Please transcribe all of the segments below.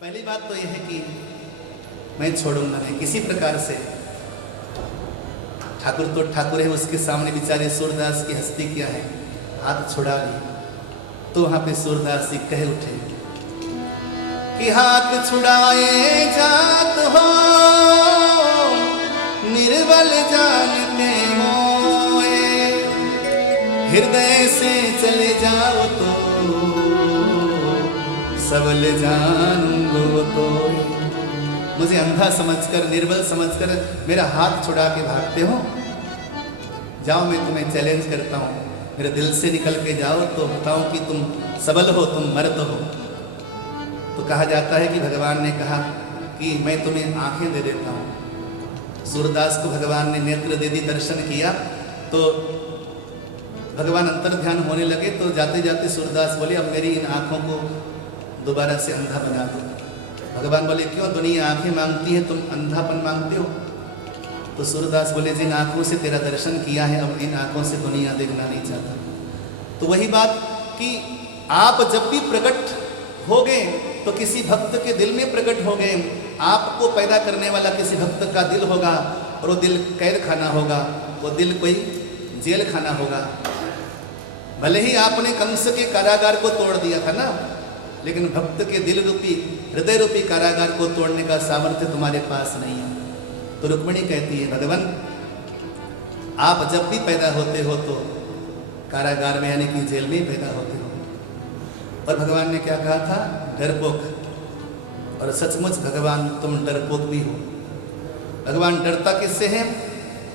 पहली बात तो यह है कि मैं छोड़ूंगा नहीं किसी प्रकार से। ठाकुर तो ठाकुर है, उसके सामने बेचारे सूरदास की हस्ती क्या है, हाथ छुड़ा ली। तो वहां पे सूरदास जी कह उठे कि हाथ छुड़ाए जात हो निर्बल जानते मोए, हृदय से चले जाओ तो सबल जानूंगो तो। मुझे अंधा समझकर निर्बल समझकर मेरा हाथ छुड़ा के भागते हो, जाओ मैं तुम्हें चैलेंज करता हूँ, मेरे दिल से निकल के जाओ तो बताऊं कि तुम सबल हो, तुम मर्द हो। तो कहा जाता है कि भगवान ने कहा कि मैं तुम्हें आंखें दे देता हूँ। सूरदास को भगवान ने नेत्र दे दी, दर्शन किया। तो भगवान अंतर ध्यान होने लगे। तो जाते जाते सूरदास बोले अब मेरी इन आंखों को दोबारा से अंधा बना दो। भगवान बोले क्यों, दुनिया आंखें मांगती है, तुम अंधापन मांगते हो। तो सूरदास बोले जिन आंखों से तेरा दर्शन किया है अब इन आंखों से दुनिया देखना नहीं चाहता। तो वही बात कि आप जब भी प्रकट हो गए तो किसी भक्त के दिल में प्रकट हो गए। आपको पैदा करने वाला किसी भक्त का दिल होगा और वो दिल कैद खाना होगा, वो दिल कोई जेल खाना होगा। भले ही आपने कंस के कारागार को तोड़ दिया था ना, लेकिन भक्त के दिल रूपी हृदय रूपी कारागार को तोड़ने का सामर्थ्य तुम्हारे पास नहीं है। तो रुक्मिणी कहती है भगवान आप जब भी पैदा होते हो तो कारागार में यानी कि जेल में पैदा होते हो। और भगवान ने क्या कहा था, डरपोक। और सचमुच भगवान तुम डरपोक भी हो। भगवान डरता किससे है,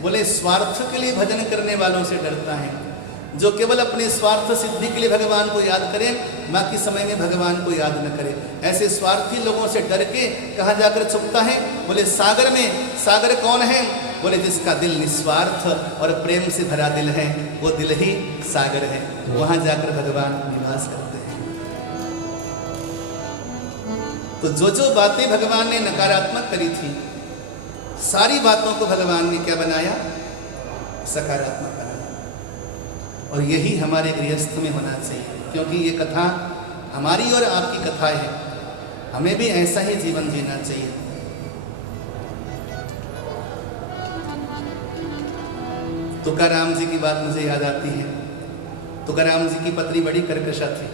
बोले स्वार्थ के लिए भजन करने वालों से डरता है, जो केवल अपने स्वार्थ सिद्धि के लिए भगवान को याद करे, बाकी समय में भगवान को याद न करे। ऐसे स्वार्थी लोगों से डर के कहाँ जाकर छुपता है, बोले सागर में। सागर कौन है, बोले जिसका दिल निस्वार्थ और प्रेम से भरा दिल है, वो दिल ही सागर है। वहां जाकर भगवान निवास करते हैं। तो जो जो बातें भगवान ने नकारात्मक करी थी, सारी बातों को भगवान ने क्या बनाया, सकारात्मक बनाया। और यही हमारे गृहस्थ में होना चाहिए, क्योंकि ये कथा हमारी और आपकी कथा है। हमें भी ऐसा ही जीवन जीना चाहिए। तुकाराम जी की बात मुझे याद आती है। तुकाराम जी की पत्नी बड़ी कर्कशा थी,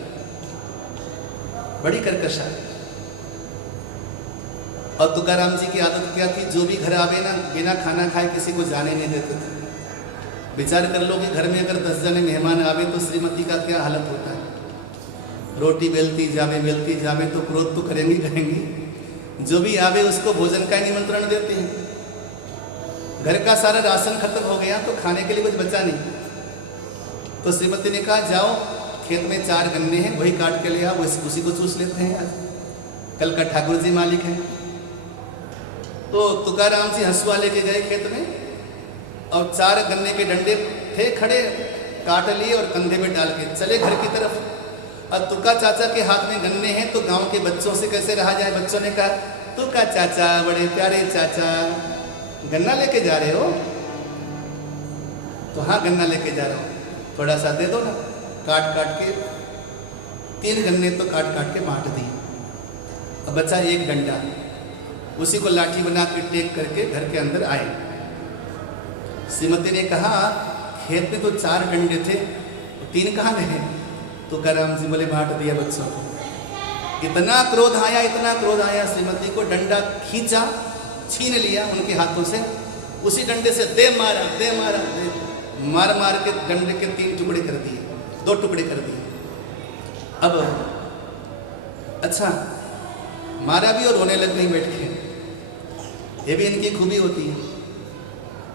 बड़ी कर्कशा। और तुकाराम जी की आदत क्या थी, जो भी घर आवे ना बिना खाना खाए किसी को जाने नहीं देते थे। विचार कर लो कि घर में अगर 10 जने मेहमान आवे तो श्रीमती का क्या हालत होता है। रोटी बेलती जावे तो क्रोध तो करेंगी करेंगी। जो भी आवे उसको भोजन का निमंत्रण देते हैं। घर का सारा राशन खत्म हो गया तो खाने के लिए कुछ बचा नहीं। तो श्रीमती ने कहा जाओ खेत में 4 गन्ने हैं, वही काट के ले आओ, उसी को चूस लेते हैं आज। कल का ठाकुर जी मालिक है। तो तुकाराम जी हंसुआ लेके गए खेत में और 4 गन्ने के डंडे थे खड़े, काट लिए और कंधे में डाल के चले घर की तरफ। और तुका चाचा के हाथ में गन्ने हैं तो गांव के बच्चों से कैसे रहा जाए। बच्चों ने कहा तुका चाचा, बड़े प्यारे चाचा, गन्ना लेके जा रहे हो। तो हाँ गन्ना लेके जा रहा हूँ, थोड़ा सा दे दो ना। काट काट के 3 गन्ने तो काट काट के बांट दिए। अब बचा 1 डंडा, उसी को लाठी बना के टेक करके घर के अंदर आए। श्रीमती ने कहा खेत में तो 4 डंडे थे, 3 कहाँ गए। तो तुकाराम जी बोले बांट दिया बच्चों को। इतना क्रोध आया, इतना क्रोध आया श्रीमती को, डंडा खींचा, छीन लिया उनके हाथों से। उसी डंडे से दे मारा दे मारा दे मार मार के डंडे के 3 टुकड़े कर दिए, 2 टुकड़े कर दिए। अब अच्छा मारा भी और रोने लग गई बैठ के। ये भी इनकी खूबी होती है।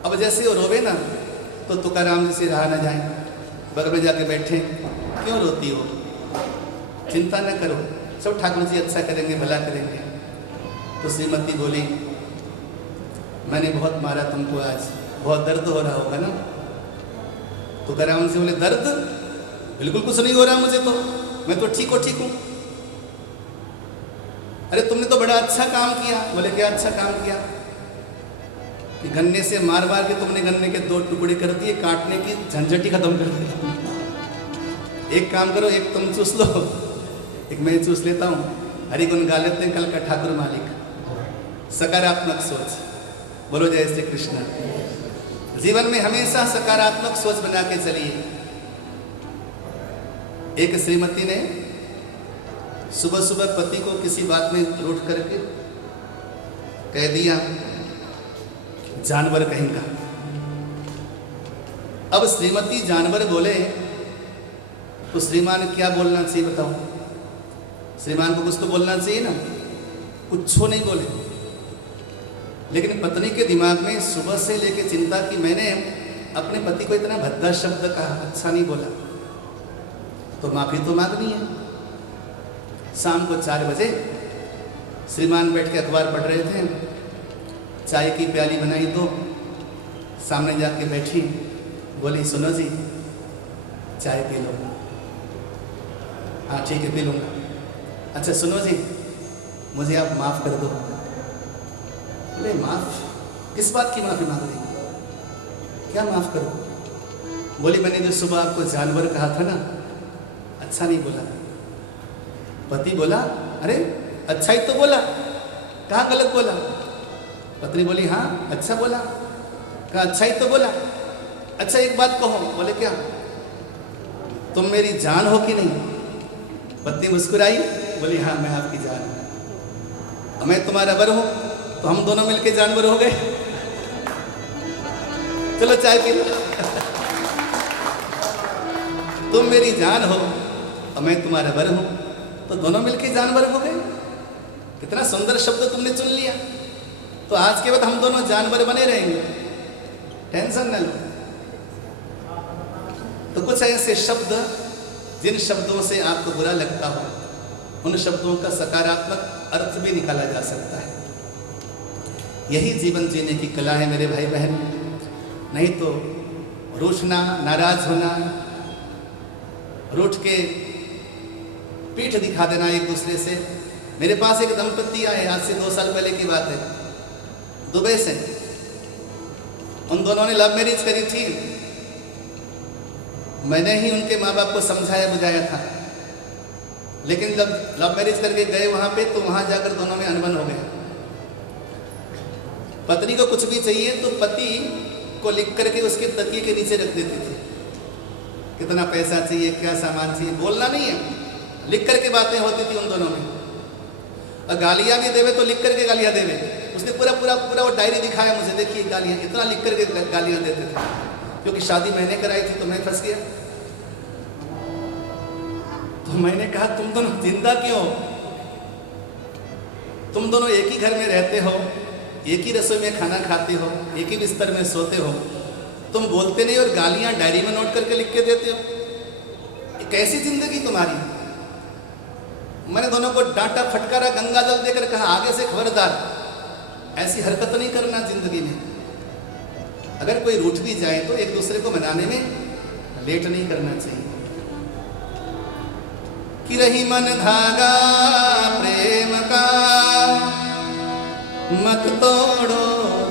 अब जैसे वो रोवे ना तो तुकाराम जी से रहा ना जाए, बगल में जाके बैठे, क्यों रोती हो, चिंता न करो, सब ठाकुर जी अच्छा करेंगे, भला करेंगे। तो श्रीमती बोली मैंने बहुत मारा तुमको, आज बहुत दर्द हो रहा होगा ना। तुकाराम जी बोले दर्द बिल्कुल कुछ नहीं हो रहा मुझे तो, मैं तो ठीक हूँ। अरे तुमने तो बड़ा अच्छा काम किया। बोले क्या अच्छा काम किया, कि गन्ने से मार मार के तुमने गन्ने के 2 टुकड़े कर दिए, काटने की झंझट ही खत्म कर दी। एक काम करो, एक तुम चूस लो, एक मैं चूस लेता हूँ। हरिगुण गा लेते हैं कल का ठाकुर मालिक। सकारात्मक सोच, बोलो जय श्री कृष्ण। जीवन में हमेशा सकारात्मक सोच बना के चलिए। एक श्रीमती ने सुबह सुबह पति को किसी बात में रूठ करके कह दिया, जानवर कहेंगा। अब श्रीमती जानवर बोले तो श्रीमान क्या बोलना चाहिए बताओ? श्रीमान को कुछ तो बोलना चाहिए ना, कुछ नहीं बोले। लेकिन पत्नी के दिमाग में सुबह से लेके चिंता की मैंने अपने पति को इतना भद्दा शब्द कहा, अच्छा नहीं बोला, तो माफी तो मांगनी है। शाम को 4 बजे श्रीमान बैठ के अखबार पढ़ रहे थे, चाय की प्याली बनाई तो सामने जाके बैठी, बोली सुनो जी चाय पी लो। हाँ ठीक है पी लूँगा। अच्छा सुनो जी मुझे आप माफ़ कर दो। बोले माफ़? किस बात की माफ़ी मांग रही? क्या माफ़ करो? बोली मैंने जो सुबह आपको जानवर कहा था ना, अच्छा नहीं बोला। पति बोला अरे अच्छा ही तो बोला, कहाँ गलत बोला? पत्नी बोली हाँ अच्छा बोला। कहा अच्छा ही तो बोला। अच्छा एक बात कहो। बोले क्या? तुम मेरी जान हो कि नहीं? पत्नी मुस्कुराई, बोली हाँ मैं आपकी जान हूं। मैं तुम्हारा वर हूं तो हम दोनों मिलके जानवर हो गए। चलो चाय पी लो। तुम मेरी जान हो और मैं तुम्हारा वर हूं तो दोनों मिलके जानवर हो गए। कितना सुंदर शब्द तुमने चुन लिया। तो आज के बाद हम दोनों जानवर बने रहेंगे, टेंशन न लो। तो कुछ ऐसे शब्द जिन शब्दों से आपको बुरा लगता हो, उन शब्दों का सकारात्मक अर्थ भी निकाला जा सकता है। यही जीवन जीने की कला है मेरे भाई बहन। नहीं तो रूठना, नाराज होना, रूठ के पीठ दिखा देना एक दूसरे से। मेरे पास एक दंपति आए, आज से 2 साल पहले की बात है, दुबई से। उन दोनों ने लव मैरिज करी थी। मैंने ही उनके माँ बाप को समझाया बुझाया था, लेकिन जब लव मैरिज करके गए वहाँ पे तो वहाँ जाकर दोनों में अनबन हो गया। पत्नी को कुछ भी चाहिए तो पति को लिख करके उसके तकिए के नीचे रख देते थे। कितना पैसा चाहिए, क्या सामान चाहिए, बोलना नहीं है, लिख करके बातें होती थी उन दोनों में। और गालियाँ भी देवे तो लिख करके गालियाँ देवे। उसने पूरा पूरा पूरा वो डायरी दिखाया मुझे, देखिए गालियाँ, इतना लिख करके गालियाँ देते थे। क्योंकि शादी मैंने कराई थी तो मैं फंस गया। तो मैंने कहा तुम दोनों जिंदा क्यों? तुम दोनों एक ही घर में रहते हो, एक ही रसोई में खाना खाते हो, एक ही बिस्तर में सोते हो, तुम बोलते नहीं और गालियां डायरी में नोट करके लिख के देते हो। ये कैसी जिंदगी तुम्हारी? मैंने दोनों को डांटा, फटकारा, गंगा जल देकर कहा आगे से खबरदार, ऐसी हरकत नहीं करना जिंदगी में। अगर कोई रूठ भी जाए तो एक दूसरे को मनाने में लेट नहीं करना चाहिए। कि रही मन धागा प्रेम का, मत तोड़ो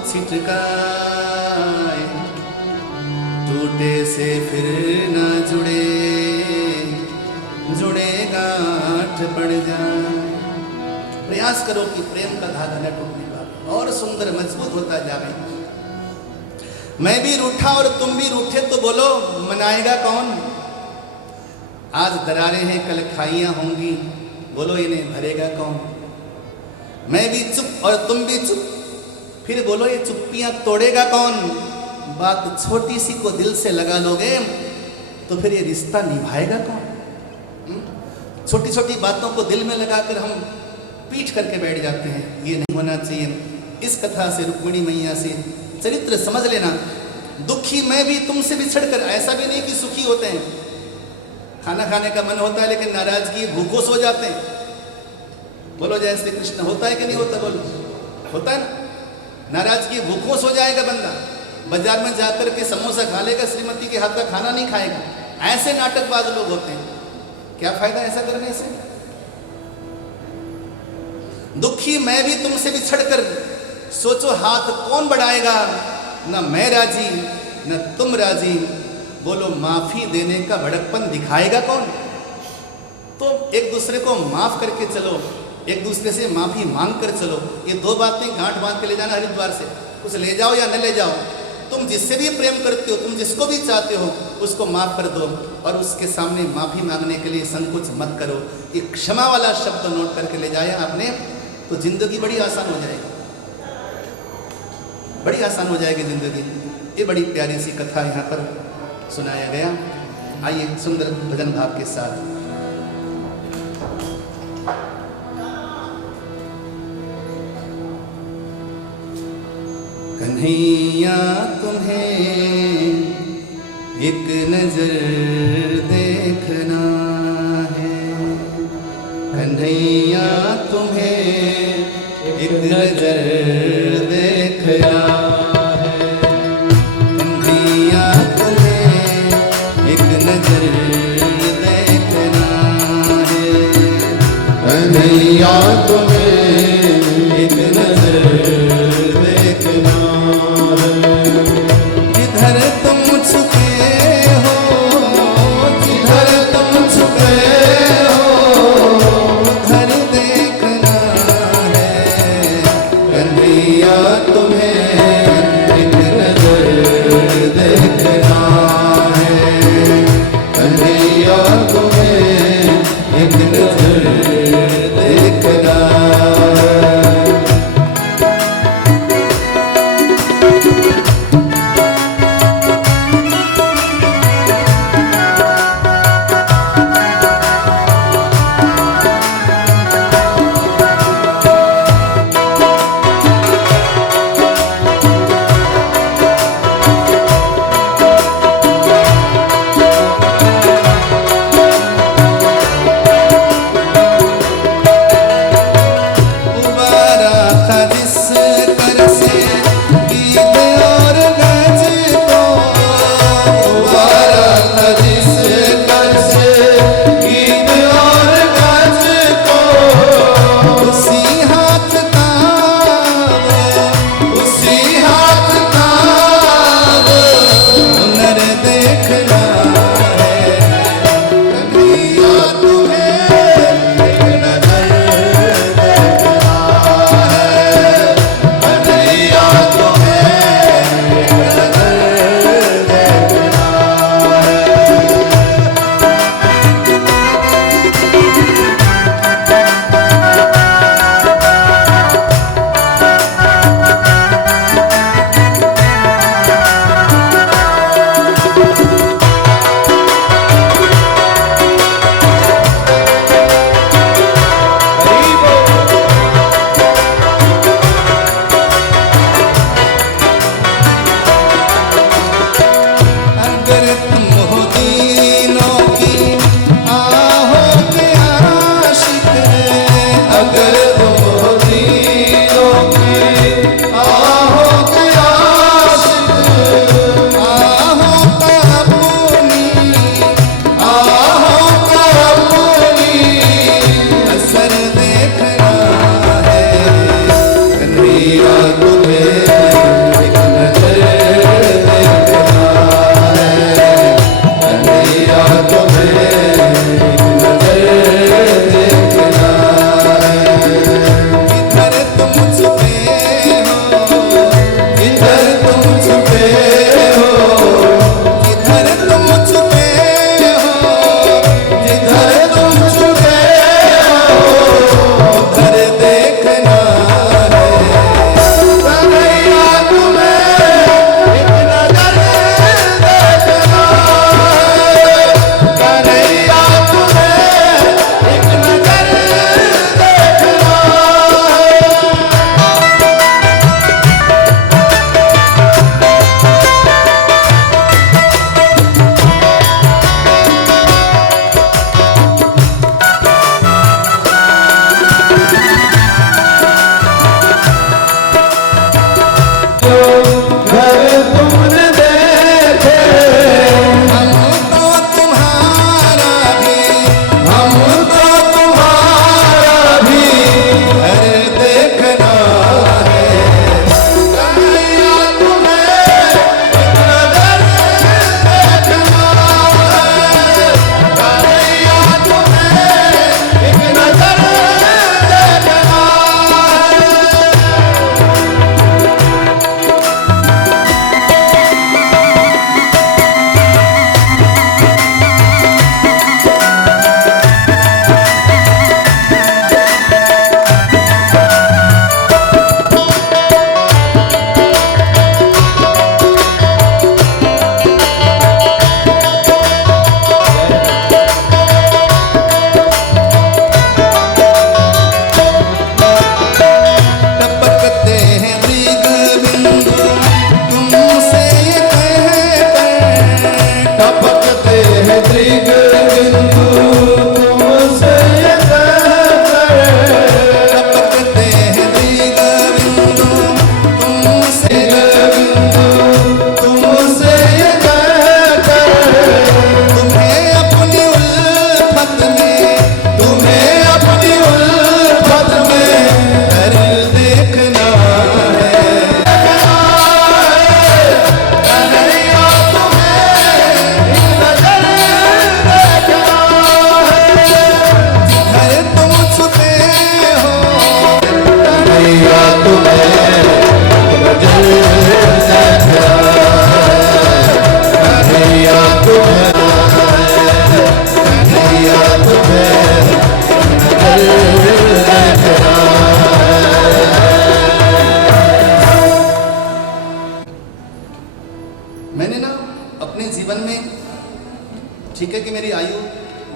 छिटकाए, टूटे से फिर ना जुड़े, जुड़े गांठ पड़ जाए। प्रयास करो कि प्रेम का धागा न टूटने पाए और सुंदर मजबूत होता जाए। मैं भी रूठा और तुम भी रूठे तो बोलो मनाएगा कौन? आज दरारें हैं कल खाइयां होंगी, बोलो इन्हें भरेगा कौन? मैं भी चुप और तुम भी चुप, फिर बोलो ये चुप्पियां तोड़ेगा कौन? बात छोटी सी को दिल से लगा लोगे तो फिर ये रिश्ता निभाएगा कौन? छोटी छोटी बातों को दिल में लगाकर हम पीठ करके बैठ जाते हैं, ये नहीं होना चाहिए। इस कथा से, रुक्मिणी मैया से चरित्र समझ लेना। दुखी मैं भी तुमसे बिछड़कर, ऐसा भी नहीं कि सुखी होते हैं, खाना खाने का मन होता है लेकिन नाराजगी भूखों सो जाते हैं। बोलो जय श्री कृष्ण। होता है कि नहीं होता? बोलो होता है ना। नाराजगी भूखों सो जाएगा बंदा, बाजार में जाकर के समोसा खा लेगा, श्रीमती के हाथ का खाना नहीं खाएगा। ऐसे नाटकबाज लोग होते हैं। क्या फायदा ऐसा करने से? दुखी मैं भी तुमसे बिछड़कर, सोचो हाथ कौन बढ़ाएगा? न मैं राजी न तुम राजी, बोलो माफी देने का भड़कपन दिखाएगा कौन? तो एक दूसरे को माफ करके चलो, एक दूसरे से माफी मांग कर चलो। ये दो बातें गांठ बांध के ले जाना हरिद्वार से, कुछ ले जाओ या न ले जाओ, तुम जिससे भी प्रेम करते हो, तुम जिसको भी चाहते हो, उसको माफ कर दो और उसके सामने माफी मांगने के लिए संकोच मत करो। ये क्षमा वाला शब्द नोट करके ले जाया आपने तो जिंदगी बड़ी आसान हो जाएगी, बड़ी आसान हो जाएगी जिंदगी। ये बड़ी प्यारी सी कथा यहाँ पर सुनाया गया। आइए सुंदर भजन भाव के साथ। कन्हैया तुम्हें एक नजर देखना है, कन्हैया तुम्हें एक नजर देखना है, कन्हैया तुम्हें एक नजर देखना है, कन्हैया तुम्हें एक नजर देखना। जिधर तुम छुपे हो, जिधर तुम छुपे हो, उधर देखना है, कन्हैया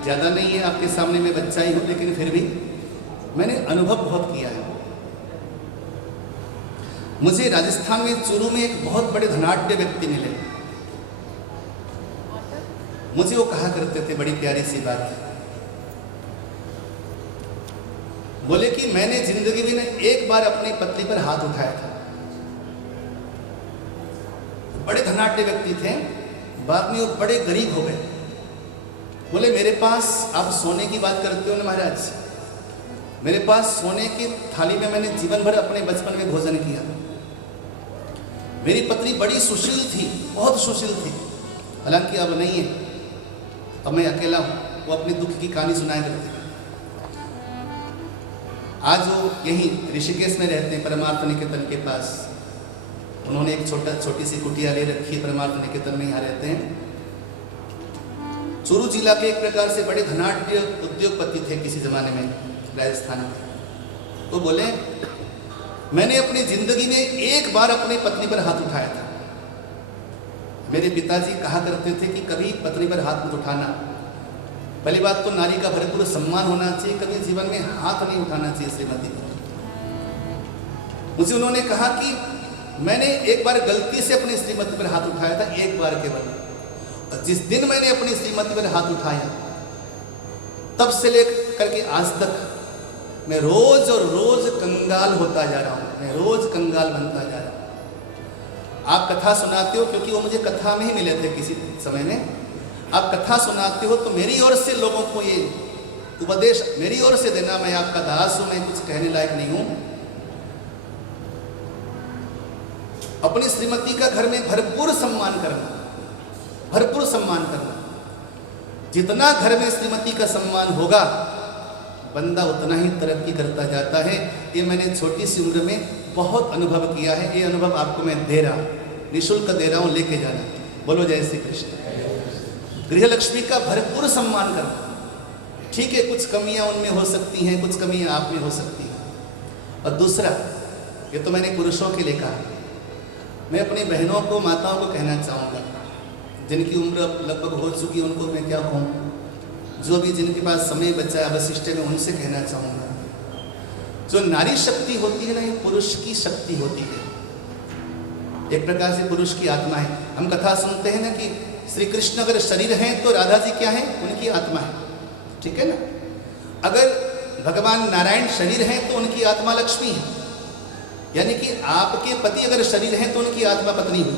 ज़्यादा नहीं है, आपके सामने मैं बच्चा ही हूँ, लेकिन फिर भी मैंने अनुभव बहुत किया है। मुझे राजस्थान में चूरू में एक बहुत बड़े धनाढ्य व्यक्ति मिले। मुझे वो कहा करते थे, बड़ी प्यारी सी बात, बोले कि मैंने जिंदगी में एक बार अपनी पत्नी पर हाथ उठाया था। बड़े धनाढ्य व्यक्ति थे, बाद में वो बड़े गरीब हो गए। बोले मेरे पास, आप सोने की बात करते हो ना महाराज, मेरे पास सोने की थाली में मैंने जीवन भर अपने बचपन में भोजन किया। मेरी पत्नी बड़ी सुशील थी, बहुत सुशील थी, हालांकि अब नहीं है, अब मैं अकेला हूँ। वो अपने दुख की कहानी सुनाया करते। आज वो यहीं ऋषिकेश में रहते हैं, परमार्थ निकेतन के पास। उन्होंने एक छोटी सी कुटिया ले रखी है, परमार्थ निकेतन में यहाँ रहते हैं। चूरू जिला के एक प्रकार से बड़े धनाढ्य उद्योगपति थे किसी जमाने में राजस्थान में। तो बोले मैंने अपनी जिंदगी में एक बार अपनी पत्नी पर हाथ उठाया था। मेरे पिताजी कहा करते थे कि कभी पत्नी पर हाथ मत उठाना। पहली बात तो नारी का भरपूर सम्मान होना चाहिए, कभी जीवन में हाथ नहीं उठाना चाहिए श्रीमती को। मुझे उन्होंने कहा कि मैंने एक बार गलती से अपनी श्रीमती पर हाथ उठाया था, एक बार केवल। और जिस दिन मैंने अपनी श्रीमती पर हाथ उठाया, तब से लेकर के आज तक मैं रोज और रोज कंगाल होता जा रहा हूँ, मैं रोज कंगाल बनता जा रहा हूँ। आप कथा सुनाते हो, क्योंकि वो मुझे कथा में ही मिले थे किसी समय में। आप कथा सुनाते हो तो मेरी ओर से लोगों को ये उपदेश मेरी ओर से देना, मैं आपका दास हूं, मैं कुछ कहने लायक नहीं हूं। अपनी श्रीमती का घर में भरपूर सम्मान करना, भरपूर सम्मान करना। जितना घर में श्रीमती का सम्मान होगा, बंदा उतना ही तरक्की करता जाता है। ये मैंने छोटी सी उम्र में बहुत अनुभव किया है। ये अनुभव आपको मैं दे रहा हूं, निःशुल्क दे रहा हूं, लेके जाना। बोलो जय श्री कृष्ण। गृह लक्ष्मी का भरपूर सम्मान करना। ठीक है, कुछ कमियां उनमें हो सकती हैं, कुछ कमियां आप में हो सकती हैं। और दूसरा, ये तो मैंने पुरुषों के लिए कहा, मैं अपनी बहनों को, माताओं को कहना चाहूँगा, जिनकी उम्र लगभग हो चुकी है, उनको मैं क्या कहूँ, जो भी जिनके पास समय बचा है अवशिष्ट में, उनसे कहना चाहूँगा, जो नारी शक्ति होती है ना, ये पुरुष की शक्ति होती है। एक प्रकार से पुरुष की आत्मा है। हम कथा सुनते हैं ना कि श्री कृष्ण अगर शरीर हैं तो राधा जी क्या है, उनकी आत्मा है। ठीक है ना। अगर भगवान नारायण शरीर हैं तो उनकी आत्मा लक्ष्मी है। यानी कि आपके पति अगर शरीर हैं तो उनकी आत्मा पत्नी हुई।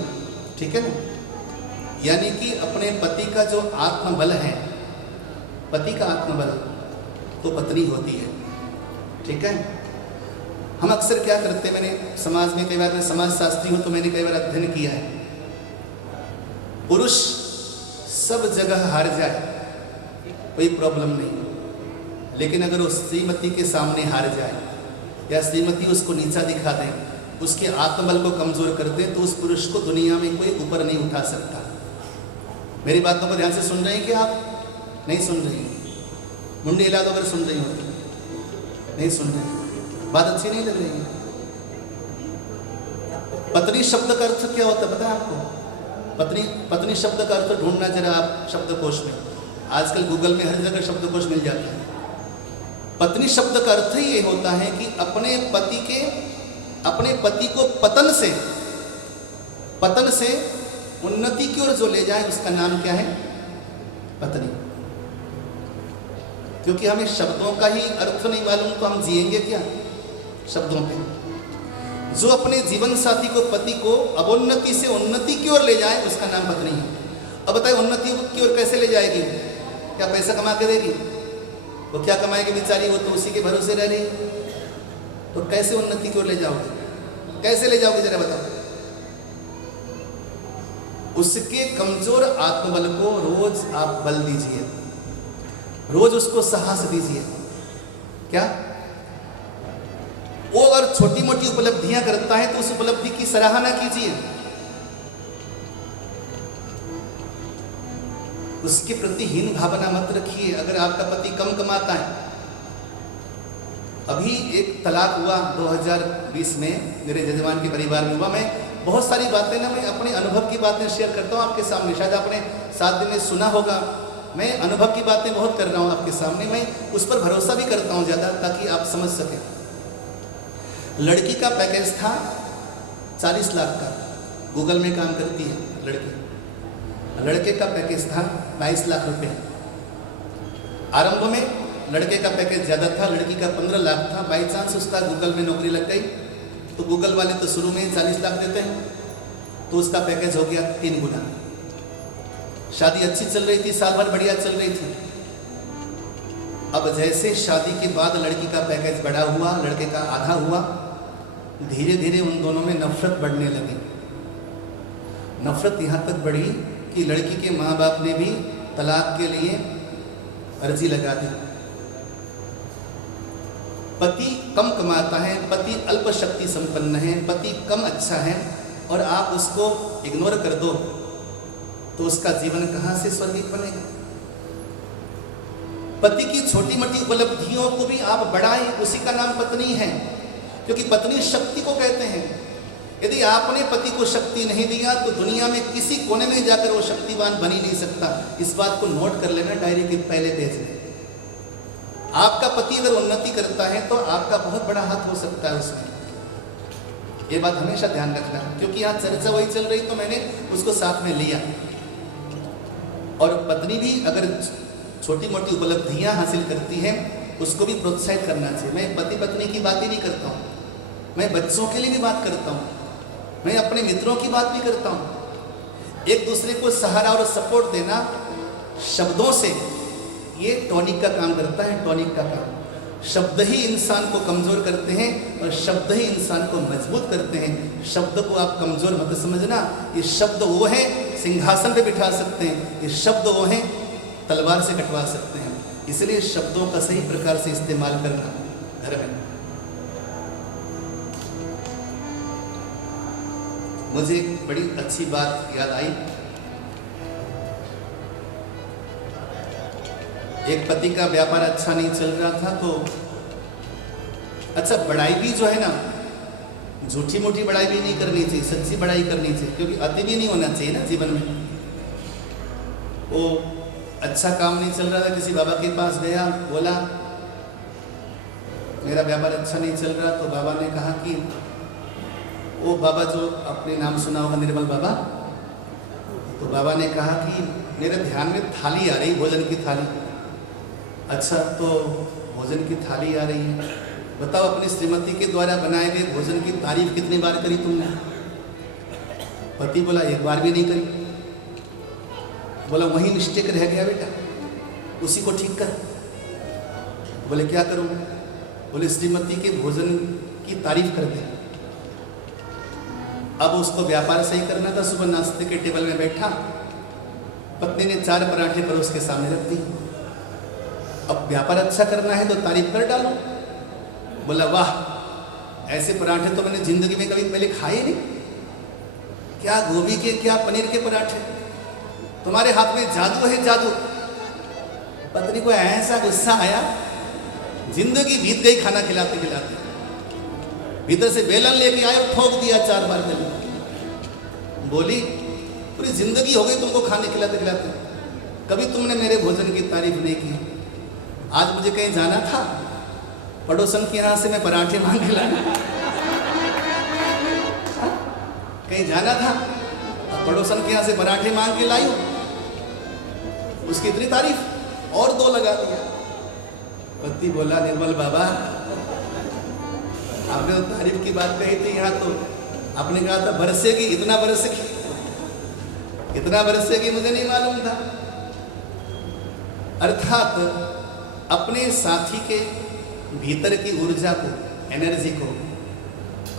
ठीक है ना। यानी कि अपने पति का जो आत्मबल है, पति का आत्मबल तो पत्नी होती है। ठीक है। हम अक्सर क्या करते हैं, मैंने समाज में कई बार, मैं समाज शास्त्री हूँ तो मैंने कई बार अध्ययन किया है, पुरुष सब जगह हार जाए कोई प्रॉब्लम नहीं, लेकिन अगर वो श्रीमती के सामने हार जाए या श्रीमती उसको नीचा दिखा दें, उसके आत्मबल को कमजोर कर दें, तो उस पुरुष को दुनिया में कोई ऊपर नहीं उठा सकता। मेरी बातों को ध्यान से सुन रहे हैं कि आप नहीं सुन रही हैं? मुंडी हिला दो अगर सुन रही हो। नहीं सुन रही, बात अच्छी नहीं लग रही है। पत्नी शब्द का अर्थ क्या होता है पता है आपको? पत्नी शब्द का अर्थ ढूंढना जरा आप शब्दकोश में, आजकल गूगल में हर जगह शब्दकोश मिल जाता है। पत्नी शब्द का अर्थ ही ये होता है कि अपने पति को पतन से उन्नति की ओर जो ले जाए, उसका नाम क्या है? पत्नी। क्योंकि हमें शब्दों का ही अर्थ नहीं मालूम तो हम जिएंगे क्या शब्दों पे? जो अपने जीवन साथी को, पति को अवोन्नति से उन्नति की ओर ले जाए, उसका नाम पत्नी है। अब बताए उन्नति की ओर कैसे ले जाएगी? क्या पैसा कमा के देगी? वो क्या कमाएगी बेचारी, वो तो उसी के भरोसे रह रही। तो कैसे उन्नति की ओर ले जाओगे? कैसे ले जाओगे जरा बताओ? उसके कमजोर आत्मबल को रोज आप बल दीजिए, रोज उसको साहस दीजिए। क्या वो अगर छोटी मोटी उपलब्धियां करता है तो उस उपलब्धि की सराहना कीजिए, उसके प्रति हीन भावना मत रखिए। अगर आपका पति कम कमाता है, अभी एक तलाक हुआ 2020 में, मेरे जजमान के परिवार में हुआ। मैं बहुत सारी बातें ना, मैं अपने अनुभव की बातें शेयर करता हूँ आपके सामने। शायद आपने 7 दिन में सुना होगा, मैं अनुभव की बातें बहुत कर रहा हूँ आपके सामने, मैं उस पर भरोसा भी करता हूँ ज़्यादा, ताकि आप समझ सकें। लड़की का पैकेज था 40 लाख का, गूगल में काम करती है लड़की। लड़के का पैकेज था 22 लाख रुपए। आरंभ में लड़के का पैकेज ज़्यादा था, लड़की का 15 लाख था। बाई चांस उसका गूगल में नौकरी लग गई, तो गूगल वाले तो शुरू में 40 लाख देते हैं, तो उसका पैकेज हो गया 3 गुना। शादी अच्छी चल रही थी, साल भर बढ़िया चल रही थी। अब जैसे शादी के बाद लड़की का पैकेज बढ़ा हुआ, लड़के का आधा हुआ, धीरे धीरे उन दोनों में नफरत बढ़ने लगी। नफरत यहाँ तक बढ़ी कि लड़की के माँ बाप ने भी तलाक के लिए अर्जी लगा दी। पति कम कमाता है, पति अल्प शक्ति संपन्न है, पति कम अच्छा है, और आप उसको इग्नोर कर दो तो उसका जीवन कहाँ से स्वर्गीय बनेगा। पति की छोटी मोटी उपलब्धियों को भी आप बढ़ाएं, उसी का नाम पत्नी है, क्योंकि पत्नी शक्ति को कहते हैं। यदि आपने पति को शक्ति नहीं दिया तो दुनिया में किसी कोने में जाकर वो शक्तिवान बन ही नहीं सकता। इस बात को नोट कर लेना डायरी के पहले पेज में। आपका पति अगर उन्नति करता है तो आपका बहुत बड़ा हाथ हो सकता है उसमें, ये बात हमेशा ध्यान रखना, क्योंकि यहाँ चर्चा वही चल रही तो मैंने उसको साथ में लिया। और पत्नी भी अगर छोटी मोटी उपलब्धियां हासिल करती है उसको भी प्रोत्साहित करना चाहिए। मैं पति पत्नी की बात ही नहीं करता हूँ, मैं बच्चों के लिए भी बात करता हूँ, मैं अपने मित्रों की बात भी करता हूँ। एक दूसरे को सहारा और सपोर्ट देना शब्दों से, ये टॉनिक का काम करता है, टॉनिक का काम। शब्द ही इंसान को कमज़ोर करते हैं और शब्द ही इंसान को मजबूत करते हैं। शब्द को आप कमज़ोर मत समझना, ये शब्द वो हैं सिंहासन पे बिठा सकते हैं, ये शब्द वो हैं तलवार से कटवा सकते हैं। इसलिए शब्दों का सही प्रकार से इस्तेमाल करना घर में। मुझे एक बड़ी अच्छी बात याद आई। एक पति का व्यापार अच्छा नहीं चल रहा था, तो अच्छा बड़ाई भी जो है ना, झूठी मोटी बड़ाई भी नहीं करनी चाहिए, सच्ची बड़ाई करनी चाहिए, क्योंकि अति भी नहीं होना चाहिए ना जीवन में। वो अच्छा काम नहीं चल रहा था, किसी बाबा के पास गया, बोला मेरा व्यापार अच्छा नहीं चल रहा। तो बाबा ने कहा कि वो बाबा जो अपने नाम सुना होगा, निर्मल बाबा, तो बाबा ने कहा कि मेरे ध्यान में थाली आ रही, भोजन की थाली। अच्छा, तो भोजन की थाली आ रही है, बताओ अपनी श्रीमती के द्वारा बनाए गए भोजन की तारीफ कितनी बार करी तुमने? पति बोला एक बार भी नहीं करी। बोला वही मिस्टेक रह गया बेटा, उसी को ठीक कर। बोले क्या करूं? बोले श्रीमती के भोजन की तारीफ कर दे। अब उसको व्यापार सही करना था। सुबह नाश्ते के टेबल में बैठा, पत्नी ने 4 पराठे परोस के सामने रख दी। अब व्यापार अच्छा करना है तो तारीफ कर डालो। बोला वाह, ऐसे पराठे तो मैंने जिंदगी में कभी पहले खाए नहीं। क्या गोभी के, क्या पनीर के पराठे, तुम्हारे हाथ में जादू है, जादू। पत्नी को ऐसा गुस्सा आया, जिंदगी बीत गई खाना खिलाते खिलाते। भीतर से बेलन लेके आए और ठोक दिया 4 बार बेलन। बोली पूरी जिंदगी हो गई तुमको खाने खिलाते खिलाते, कभी तुमने मेरे भोजन की तारीफ नहीं की। आज मुझे कहीं जाना था, पड़ोसन के यहाँ से मैं पराठे मांग के लाया। कहीं जाना था, पड़ोसन के यहाँ से पराठे मांग के लाई, उसकी इतनी तारीफ और 2 लगा दिया। पति बोला निर्मल बाबा, आपने तो तारीफ की बात कही थी, यहाँ तो आपने कहा था बरसेगी, इतना बरसेगी, इतना बरसेगी मुझे नहीं मालूम था। अर्थात अपने साथी के भीतर की ऊर्जा को, एनर्जी को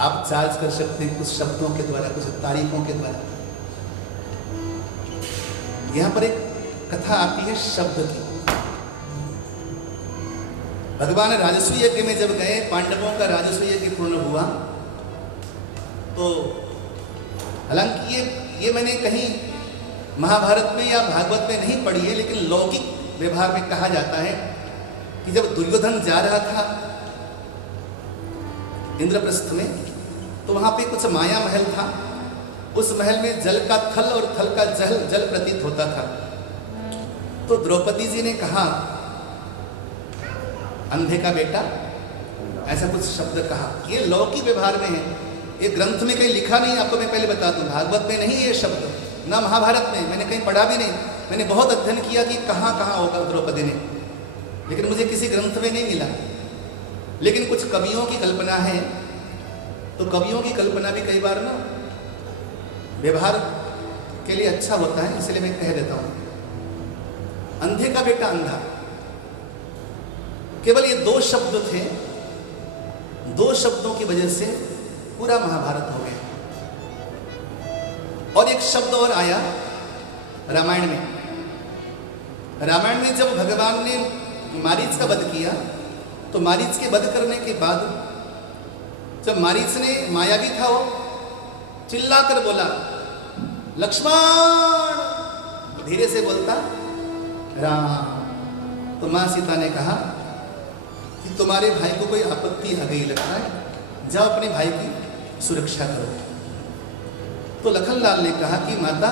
आप चार्ज कर सकते हैं कुछ शब्दों के द्वारा, कुछ तारीफों के द्वारा। यहाँ पर एक कथा आती है शब्द की। भगवान राजस्व यज्ञ में जब गए, पांडवों का राजस्व यज्ञ पूर्ण हुआ, तो हालांकि ये मैंने कहीं महाभारत में या भागवत में नहीं पढ़ी है, लेकिन लौकिक व्यवहार में कहा जाता है कि जब दुर्योधन जा रहा था इंद्रप्रस्थ में, तो वहाँ पे कुछ माया महल था। उस महल में जल का थल और थल का जल प्रतीत होता था। तो द्रौपदी जी ने कहा अंधे का बेटा, ऐसा कुछ शब्द कहा। ये लौकिक व्यवहार में है, ये ग्रंथ में कहीं लिखा नहीं, आपको मैं पहले बता दूं, भागवत में नहीं ये शब्द, ना महाभारत में, मैंने कहीं पढ़ा भी नहीं। मैंने बहुत अध्ययन किया कि कहाँ कहाँ होगा द्रौपदी ने, लेकिन मुझे किसी ग्रंथ में नहीं मिला। लेकिन कुछ कवियों की कल्पना है, तो कवियों की कल्पना भी कई बार ना व्यवहार के लिए अच्छा होता है, इसलिए मैं कह देता हूँ। अंधे का बेटा अंधा, केवल ये दो शब्द थे, दो शब्दों की वजह से पूरा महाभारत हो गया। और एक शब्द और आया रामायण में। रामायण में जब भगवान ने मारीच का वध किया, तो मारीच के वध करने के बाद जब मारीच ने, मायावी था वो, चिल्लाकर बोला लक्ष्मण, धीरे से बोलता राम। तो मां सीता ने कहा कि तुम्हारे भाई को कोई आपत्ति आ गई लगता है, जाओ अपने भाई की सुरक्षा करो। तो लखनलाल ने कहा कि माता,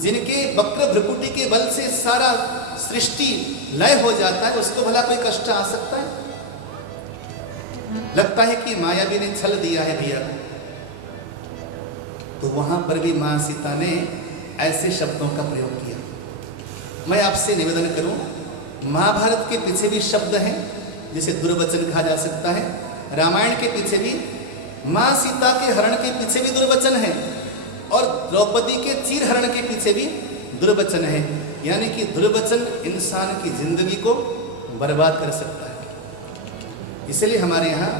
जिनके वक्र भ्रुकुटी के बल से सारा सृष्टि लय हो जाता है, उसको भला कोई कष्ट आ सकता है? लगता है कि मायावी ने छल दिया है भैया को। तो वहां पर भी मां सीता ने ऐसे शब्दों का प्रयोग किया। मैं आपसे निवेदन करूं, महाभारत के पीछे भी शब्द हैं जिसे दुर्वचन कहा जा सकता है। रामायण के पीछे भी, मां सीता के हरण के पीछे भी दुर्वचन है, और द्रौपदी के चीर हरण के पीछे भी दुर्वचन है। यानी कि दुर्वचन इंसान की जिंदगी को बर्बाद कर सकता है। इसलिए हमारे यहाँ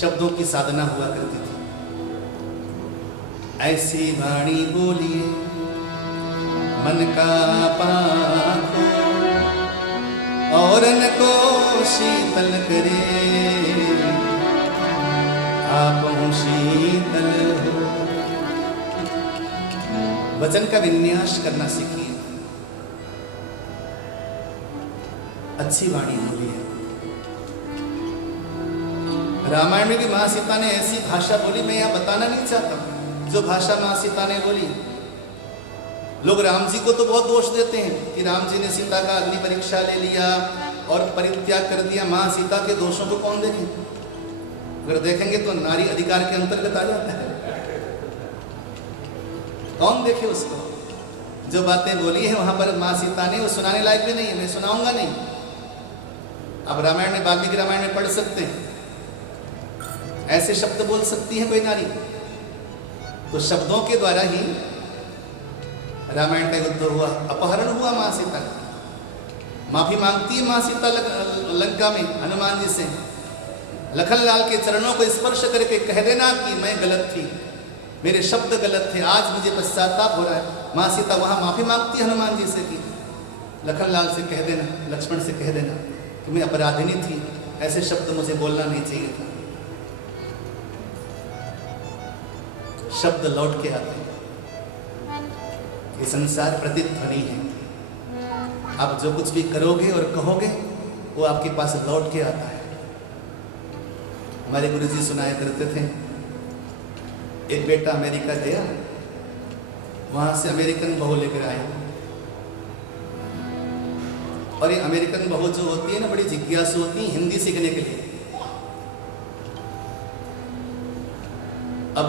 शब्दों की साधना हुआ करती थी। ऐसी वाणी बोलिए मन का पाखो, और न को शीतल करे, आप शीतल हो। वचन का विन्यास करना सीखिए, अच्छी वाणी बोलिए। रामायण में भी मां सीता ने ऐसी भाषा बोली, मैं यहां बताना नहीं चाहता जो भाषा मां सीता ने बोली। लोग राम जी को तो बहुत दोष देते हैं कि राम जी ने सीता का अग्नि परीक्षा ले लिया और परित्याग कर दिया। मां सीता के दोषों को कौन देखे? अगर देखेंगे तो नारी अधिकार के अंतर्गत आ जाता है। कौन देखे उसको? जो बातें बोली है वहां पर मां सीता ने, वो सुनाने लायक भी नहीं है, मैं सुनाऊंगा नहीं। अब रामायण में, वाल्मीकि रामायण में पढ़ सकते हैं, ऐसे शब्द बोल सकती है कोई नारी। तो शब्दों के द्वारा ही रामायण का युद्ध हुआ, अपहरण हुआ मां सीता का। माफी मांगती है मां सीता लंका में हनुमान जी से, लखनलाल के चरणों को स्पर्श करके कह देना कि मैं गलत थी, मेरे शब्द गलत थे, आज मुझे पश्चाताप हो रहा है। मां सीता वहां माफी मांगती है हनुमान जी से कि लखनलाल से कह देना, लक्ष्मण से कह देना कि मैं अपराधिनी थी, ऐसे शब्द मुझे बोलना नहीं चाहिए था। शब्द लौट के आते हैं, ये संसार प्रतिध्वनि है। आप जो कुछ भी करोगे और कहोगे वो आपके पास लौट के आता है। हमारे गुरुजी सुनाया करते थे, एक बेटा अमेरिका गया, वहां से अमेरिकन बहू लेकर आया, और ये अमेरिकन बहू जो होती है ना, बड़ी जिज्ञासु होती है हिंदी सीखने के लिए। अब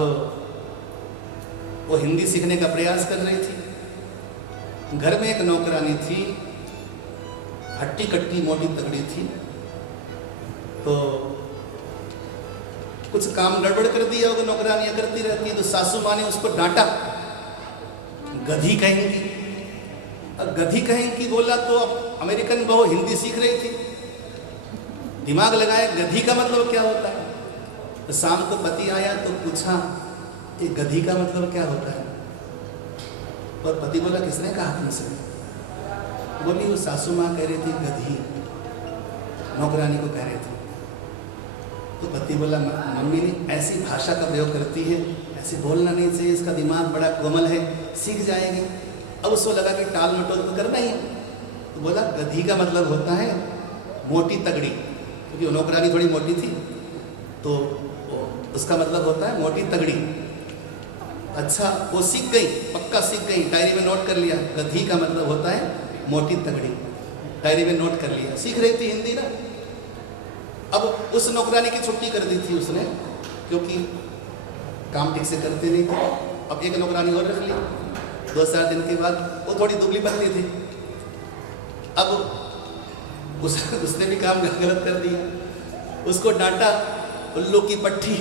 वो हिंदी सीखने का प्रयास कर रही थी। घर में एक नौकरानी थी, हट्टी कट्टी मोटी तगड़ी थी, तो कुछ काम गड़बड़ कर दिया होगा, नौकरानियां करती रहती है। तो सासू माँ ने उसको डांटा, गधी कहेंगी। और गधी कहेंगी बोला तो अब अमेरिकन बहू हिंदी सीख रही थी, दिमाग लगाया गधी का मतलब क्या होता है। तो शाम को पति आया तो पूछा ये गधी का मतलब क्या होता है, और पति बोला किसने कहा तुमसे? बोली वो सासू माँ कह रही थी गधी, नौकरानी को कह रही थी। तो पति बोला मम्मी ने ऐसी भाषा का प्रयोग करती है, ऐसे बोलना नहीं चाहिए, इसका दिमाग बड़ा कोमल है, सीख जाएगी। अब उसको लगा कि टाल मटोल तो करना ही है। तो बोला गधी का मतलब होता है मोटी तगड़ी, क्योंकि नौकरानी थोड़ी मोटी थी, तो उसका मतलब होता है मोटी तगड़ी। अच्छा, वो सीख गई, पक्का सीख गई, डायरी में नोट कर लिया, गधी का मतलब होता है मोटी तगड़ी, डायरी में नोट कर लिया। सीख रही थी हिंदी ना। अब उस नौकरानी की छुट्टी कर दी थी उसने, क्योंकि काम ठीक से करते नहीं थे। अब एक नौकरानी और रख ली। 2-4 दिन के बाद वो थोड़ी दुबली पतली थी। अब उसने भी काम गलत कर दिया, उसको डांटा, उल्लू की पट्टी।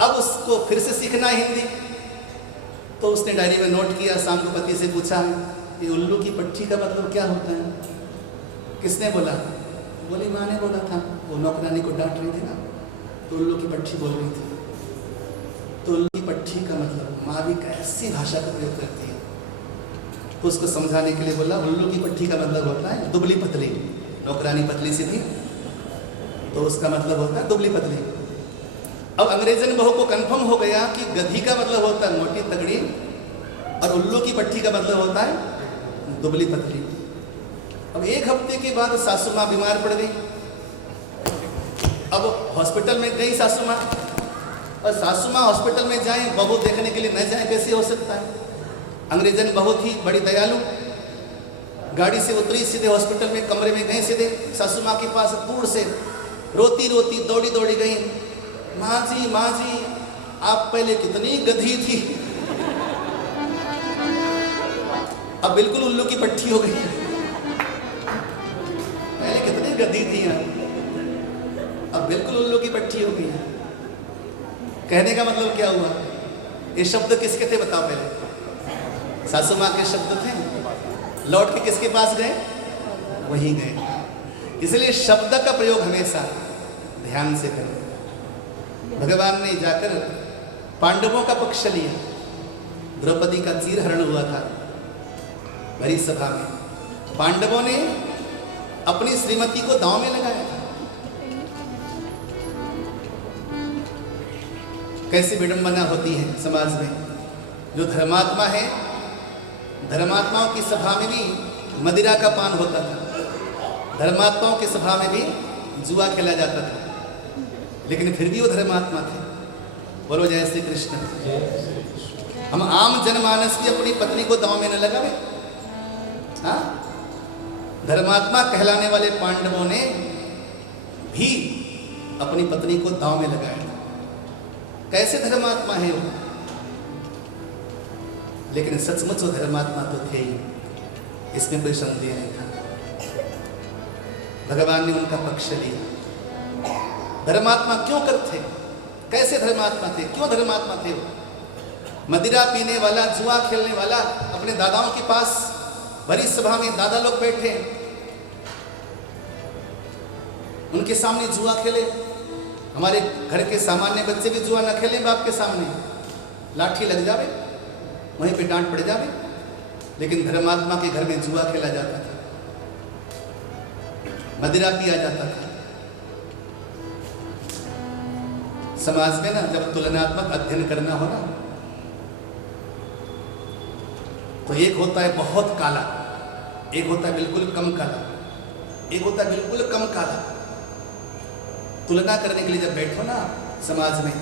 अब उसको फिर से सीखना हिंदी, तो उसने डायरी में नोट किया। शाम को पति से पूछा कि उल्लू की पट्टी का मतलब क्या होता है? किसने बोला? बोली माँ ने बोला था। वो नौकरानी को डांट रही थी ना, तो उल्लू की पट्टी बोल रही थी। तो उल्लू की पट्टी का मतलब, माँ भी कैसी भाषा का प्रयोग करती है। तो उसको समझाने के लिए बोला उल्लू की पट्टी का मतलब होता है दुबली पतली। नौकरानी पतली सी थी, तो उसका मतलब होता है दुबली पतली। अब अंग्रेजन बहू को कंफर्म हो गया कि गधी का मतलब होता है मोटी तगड़ी, और उल्लू की पट्टी का मतलब होता है दुबली पतली। अब 1 हफ्ते के बाद सासू माँ बीमार पड़ गई। अब हॉस्पिटल में गई सासू माँ, और सासू माँ हॉस्पिटल में जाए, बहू देखने के लिए न जाए, कैसे हो सकता है? अंग्रेजन बहू थी बड़ी दयालु। गाड़ी से उतरी, सीधे हॉस्पिटल में कमरे में गए, सीधे सासू माँ के पास दूर से रोती रोती दौड़ी दौड़ी गई। माँ जी आप पहले कितनी गधी थी, अब बिल्कुल उल्लू की पट्टी हो गई। पहले कितनी गधी थी आप, अब बिल्कुल उल्लू की पट्टी हो गई। कहने का मतलब क्या हुआ? ये शब्द किसके थे बताओ? पहले सासू माँ के शब्द थे। लौट के किसके पास गए? वहीं गए। इसलिए शब्द का प्रयोग हमेशा ध्यान से करें। भगवान ने जाकर पांडवों का पक्ष लिया। द्रौपदी का चीरहरण हुआ था भरी सभा में। पांडवों ने अपनी श्रीमती को दांव में लगाया था। कैसी विडंबना होती है समाज में। जो धर्मात्मा है, धर्मात्माओं की सभा में भी मदिरा का पान होता था, धर्मात्माओं की सभा में भी जुआ खेला जाता था, लेकिन फिर भी वो धर्मात्मा थे। बोलो जय श्री कृष्ण। हम आम जनमानस की अपनी पत्नी को दांव में न लगावे। हाँ, धर्मात्मा कहलाने वाले पांडवों ने भी अपनी पत्नी को दांव में लगाया था। कैसे धर्मात्मा है वो, लेकिन सचमुच वो धर्मात्मा तो थे ही, इसमें कोई संदेह नहीं था। भगवान ने उनका पक्ष लिया। धर्मात्मा क्यों करते? कैसे धर्मात्मा थे? क्यों धर्मात्मा थे वो? मदिरा पीने वाला, जुआ खेलने वाला, अपने दादाओं के पास भरी सभा में दादा लोग बैठे, उनके सामने जुआ खेले। हमारे घर के सामान्य बच्चे भी जुआ न खेलें बाप के सामने, लाठी लग जावे, वहीं पे डांट पड़ जावे। लेकिन धर्मात्मा के घर में जुआ खेला जाता था, मदिरा पिया जाता था। समाज में ना जब तुलनात्मक अध्ययन करना हो ना, तो एक होता है बहुत काला, एक होता है बिल्कुल कम काला, एक होता है बिल्कुल कम काला। तुलना करने के लिए जब बैठो ना समाज में,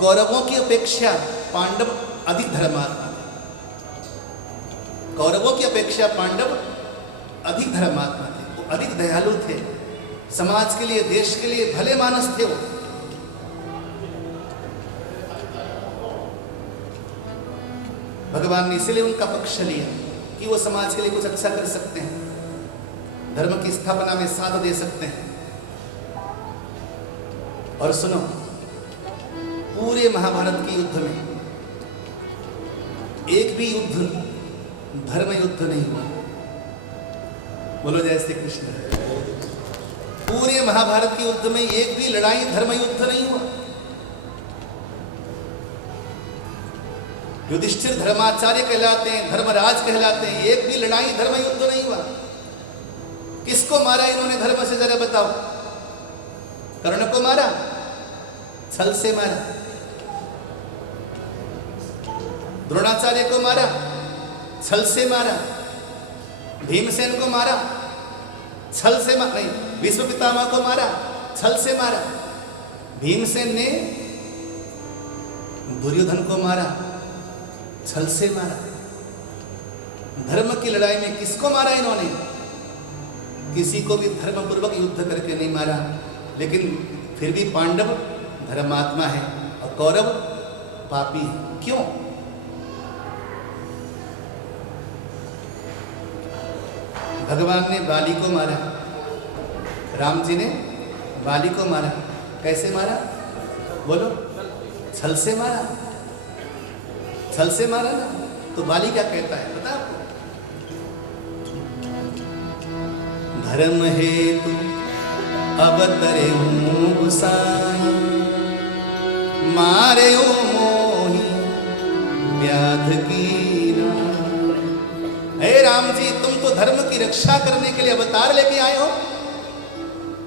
कौरवों की अपेक्षा पांडव अधिक धर्मात्मा थे। कौरवों की अपेक्षा पांडव अधिक धर्मात्मा थे, वो अधिक दयालु थे। समाज के लिए, देश के लिए भले मानस थे वो। भगवान ने इसलिए उनका पक्ष लिया कि वो समाज के लिए कुछ अच्छा कर सकते हैं, धर्म की स्थापना में साथ दे सकते हैं। और सुनो, पूरे महाभारत के युद्ध में एक भी युद्ध धर्म युद्ध नहीं हुआ। बोलो जय श्री कृष्ण। पूरे महाभारत के युद्ध में एक भी लड़ाई धर्म युद्ध नहीं हुआ। युधिष्ठिर धर्माचार्य कहलाते हैं, धर्मराज कहलाते हैं, एक भी लड़ाई धर्म युद्ध नहीं हुआ। किसको मारा इन्होंने धर्म से? जरा बताओ। कर्ण को मारा, छल से मारा। द्रोणाचार्य को मारा, छल से मारा। भीमसेन को मारा, छल से मारा। नहीं, भीष्म पितामह को मारा, छल से मारा। भीमसेन ने दुर्योधन को मारा, छल से मारा। धर्म की लड़ाई में किसको मारा इन्होंने? किसी को भी धर्मपूर्वक युद्ध करके नहीं मारा, लेकिन फिर भी पांडव धर्मात्मा है और कौरव पापी है। क्यों? भगवान ने बाली को मारा, राम जी ने बाली को मारा। कैसे मारा? बोलो। छल से मारा। छल से मारा ना। तो बाली क्या कहता है पता आपको? धर्म हेतु अवतरे गुसाई, मारे मोही व्याध कीना। हे राम जी, तुम तो धर्म की रक्षा करने के लिए अवतार लेके आए हो।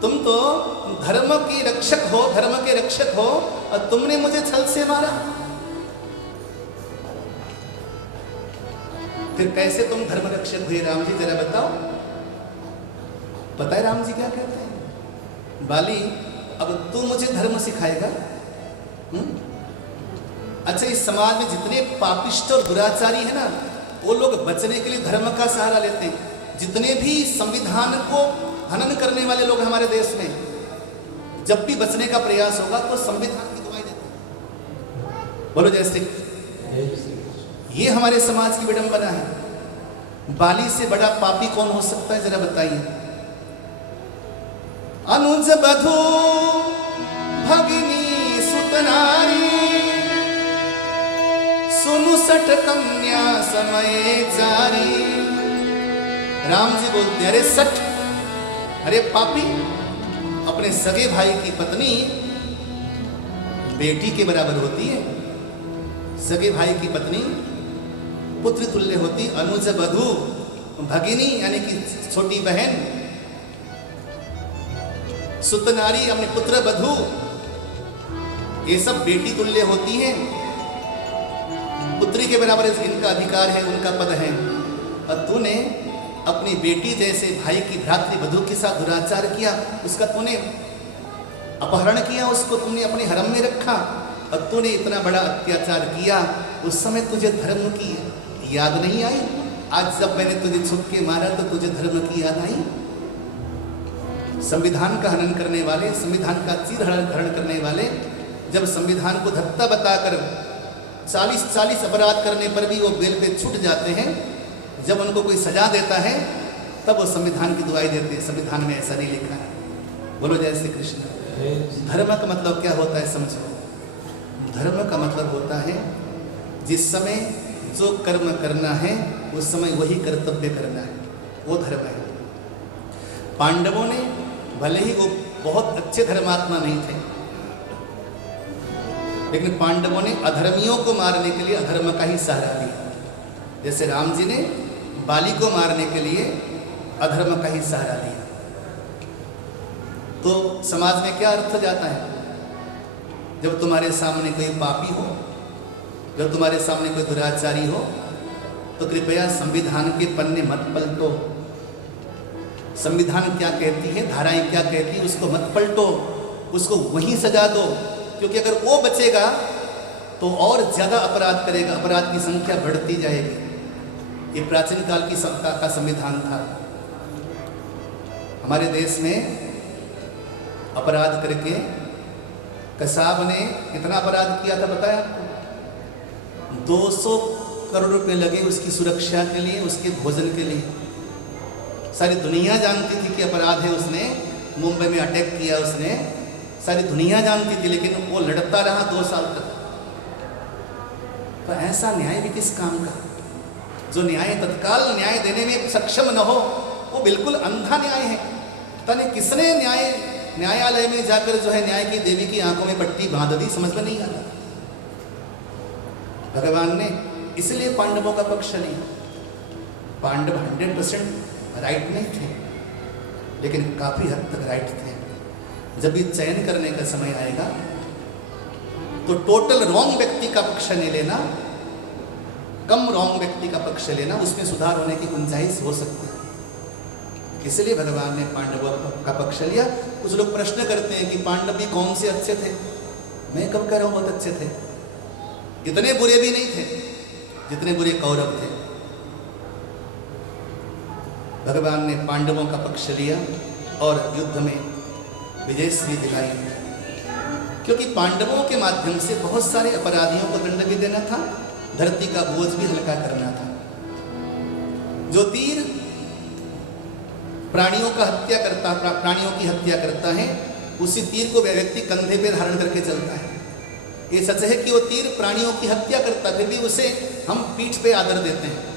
तुम तो धर्म की रक्षक हो, धर्म के रक्षक हो, और तुमने मुझे छल से मारा। फिर कैसे तुम धर्म रक्षक हुए राम जी, जरा बताओ। पता है राम जी क्या कहते हैं? बाली, अब तू मुझे धर्म सिखाएगा? अच्छा, इस समाज में जितने पापिष्ट और दुराचारी है ना, वो लोग बचने के लिए धर्म का सहारा लेते हैं। जितने भी संविधान को हनन करने वाले लोग हमारे देश में, जब भी बचने का प्रयास होगा तो संविधान की दुआई देते हैं। बोलो जय श्री कृष्ण। ये हमारे समाज की विडंबना है। बाली से बड़ा पापी कौन हो सकता है, जरा बताइए। अनुज बधू भगिनी सुतनारी, सुनु सठ कन्या समय जारी। राम जी बोलते, अरे सठ, अरे पापी, अपने सगे भाई की पत्नी बेटी के बराबर होती है। सगे भाई की पत्नी पुत्र तुल्य होती। अनुज बधू भगिनी यानी कि छोटी बहन, सुतनारी अपने पुत्र बधू, ये सब बेटी तुल्य होती हैं। पुत्री के बराबर इनका अधिकार है, उनका पद है। और तूने अपनी बेटी जैसे भाई की भ्रातृ वधू के साथ दुराचार किया, उसका तूने अपहरण किया, उसको तुमने अपने हरम में रखा, और तूने इतना बड़ा अत्याचार किया। उस समय तुझे धर्म की याद नहीं आई? आज जब मैंने तुझे छुप के मारा तो तुझे धर्म की याद आई? संविधान का हनन करने वाले, संविधान का चीरहरण करने वाले, जब संविधान को धत्ता बताकर 40 अपराध करने पर भी वो बेल पे छूट जाते हैं, जब उनको कोई सजा देता है तब वो संविधान की दुआई देते हैं। संविधान में ऐसा नहीं लिखा है। बोलो जय श्री कृष्ण। धर्म का मतलब क्या होता है समझो। धर्म का मतलब होता है जिस समय जो कर्म करना है उस समय वही कर्तव्य करना है, वो धर्म है। पांडवों ने भले ही वो बहुत अच्छे धर्मात्मा नहीं थे, लेकिन पांडवों ने अधर्मियों को मारने के लिए अधर्म का ही सहारा लिया। जैसे राम जी ने बाली को मारने के लिए अधर्म का ही सहारा लिया। तो समाज में क्या अर्थ जाता है? जब तुम्हारे सामने कोई पापी हो, जब तुम्हारे सामने कोई दुराचारी हो, तो कृपया संविधान के पन्ने मत पलटो। संविधान क्या कहती है, धाराएं क्या कहती है, उसको मत पलटो, उसको वहीं सजा दो। क्योंकि अगर वो बचेगा तो और ज्यादा अपराध करेगा, अपराध की संख्या बढ़ती जाएगी। ये प्राचीन काल की सत्ता का संविधान था। हमारे देश में अपराध करके कसाब ने कितना अपराध किया था बताया आपको? 200 करोड़ रुपए लगे उसकी सुरक्षा के लिए, उसके भोजन के लिए। सारी दुनिया जानती थी कि अपराध है, उसने मुंबई में अटैक किया, उसने सारी दुनिया जानती थी, लेकिन वो लड़ता रहा 2 साल तक। तो ऐसा न्याय भी किस काम का? जो न्याय तत्काल न्याय देने में सक्षम न हो, वो बिल्कुल अंधा न्याय है। तने किसने न्यायालय में जाकर जो है न्याय की देवी की आंखों में पट्टी बांध दी, समझ में नहीं आता। भगवान ने इसलिए पांडवों का पक्ष लिया। पांडव 100% राइट नहीं थे, लेकिन काफी हद तक राइट थे। जब भी चयन करने का समय आएगा तो टोटल रॉन्ग व्यक्ति का पक्ष नहीं लेना, कम रॉन्ग व्यक्ति का पक्ष लेना, उसमें सुधार होने की गुंजाइश हो सकती है। इसलिए भगवान ने पांडवों का पक्ष लिया। कुछ लोग प्रश्न करते हैं कि पांडव भी कौन से अच्छे थे। मैं कब कह रहा हूं बहुत अच्छे थे? इतने बुरे भी नहीं थे जितने बुरे कौरव थे। भगवान ने पांडवों का पक्ष लिया और युद्ध में विजयश्री दिखाई, क्योंकि पांडवों के माध्यम से बहुत सारे अपराधियों को दंड भी देना था, धरती का बोझ भी हल्का करना था। जो तीर प्राणियों की हत्या करता है, उसी तीर को व्यक्ति कंधे पे धारण करके चलता है। ये सच है कि वो तीर प्राणियों की हत्या करता, फिर भी उसे हम पीठ पे आदर देते हैं।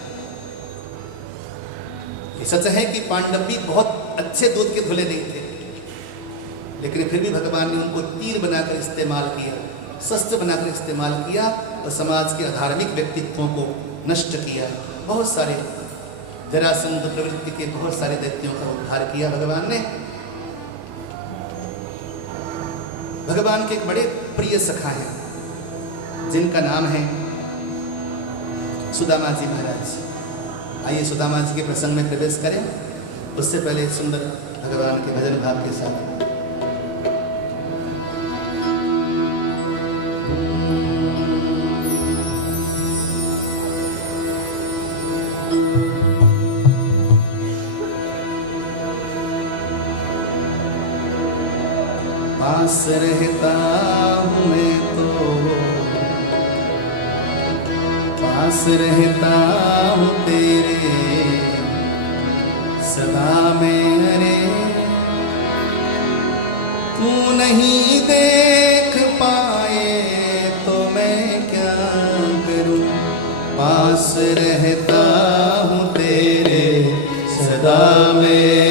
ये सच है कि पांडव भी बहुत अच्छे दूध के धुले नहीं थे, लेकिन फिर भी भगवान ने उनको तीर बनाकर इस्तेमाल किया, शस्त्र बनाकर इस्तेमाल किया और समाज के अधार्मिक व्यक्तित्वों को नष्ट किया। बहुत सारे जरासंध प्रवृत्ति के बहुत सारे दैत्यों का उद्धार किया भगवान ने। भगवान के एक बड़े प्रिय सखा हैं जिनका नाम है सुदामा जी महाराज। आइए सुदामा जी के प्रसंग में प्रवेश करें। उससे पहले सुंदर भगवान के भजन भाव के साथ पास रहता हूँ मैं तो, पास रहता हूँ तेरे सदा में, अरे तू नहीं देख पाए तो मैं क्या करूँ। पास रहता हूँ तेरे सदा में,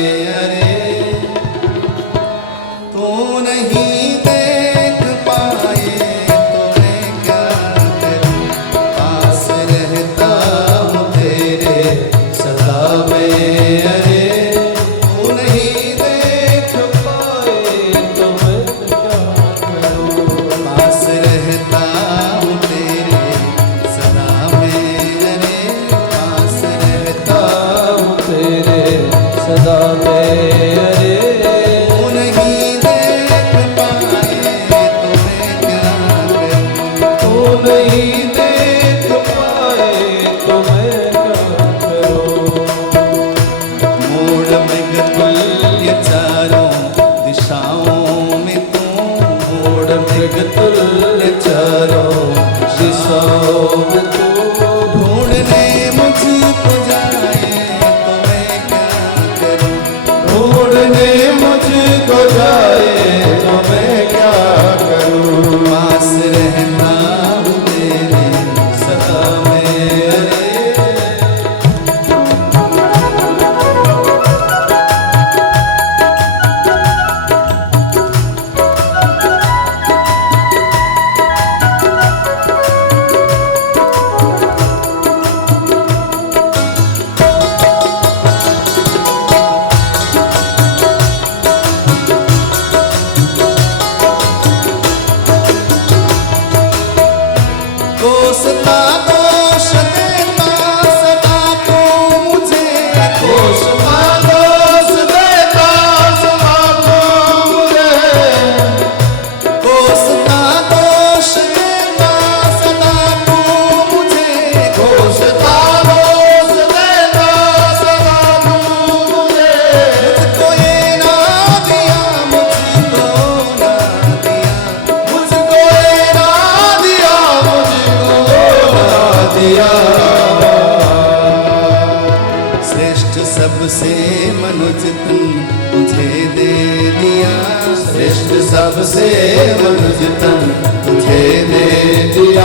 सबसे मनुज तन तुझे दे दिया,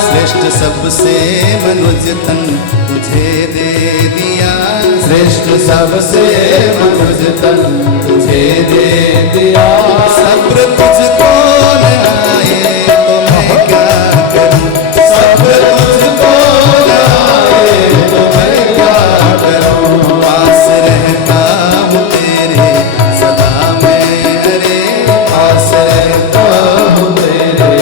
श्रेष्ठ सबसे मनुज तन तुझे दे दिया, श्रेष्ठ सबसे मनुज तन तुझे दे दिया। सब्र तुझको न आए तो मैं क्या करूं, सब्र तुझको न आए तो मैं क्या करूं। पास रहता हूँ तेरे सदा मैं, अरे पास रहता हूँ तेरे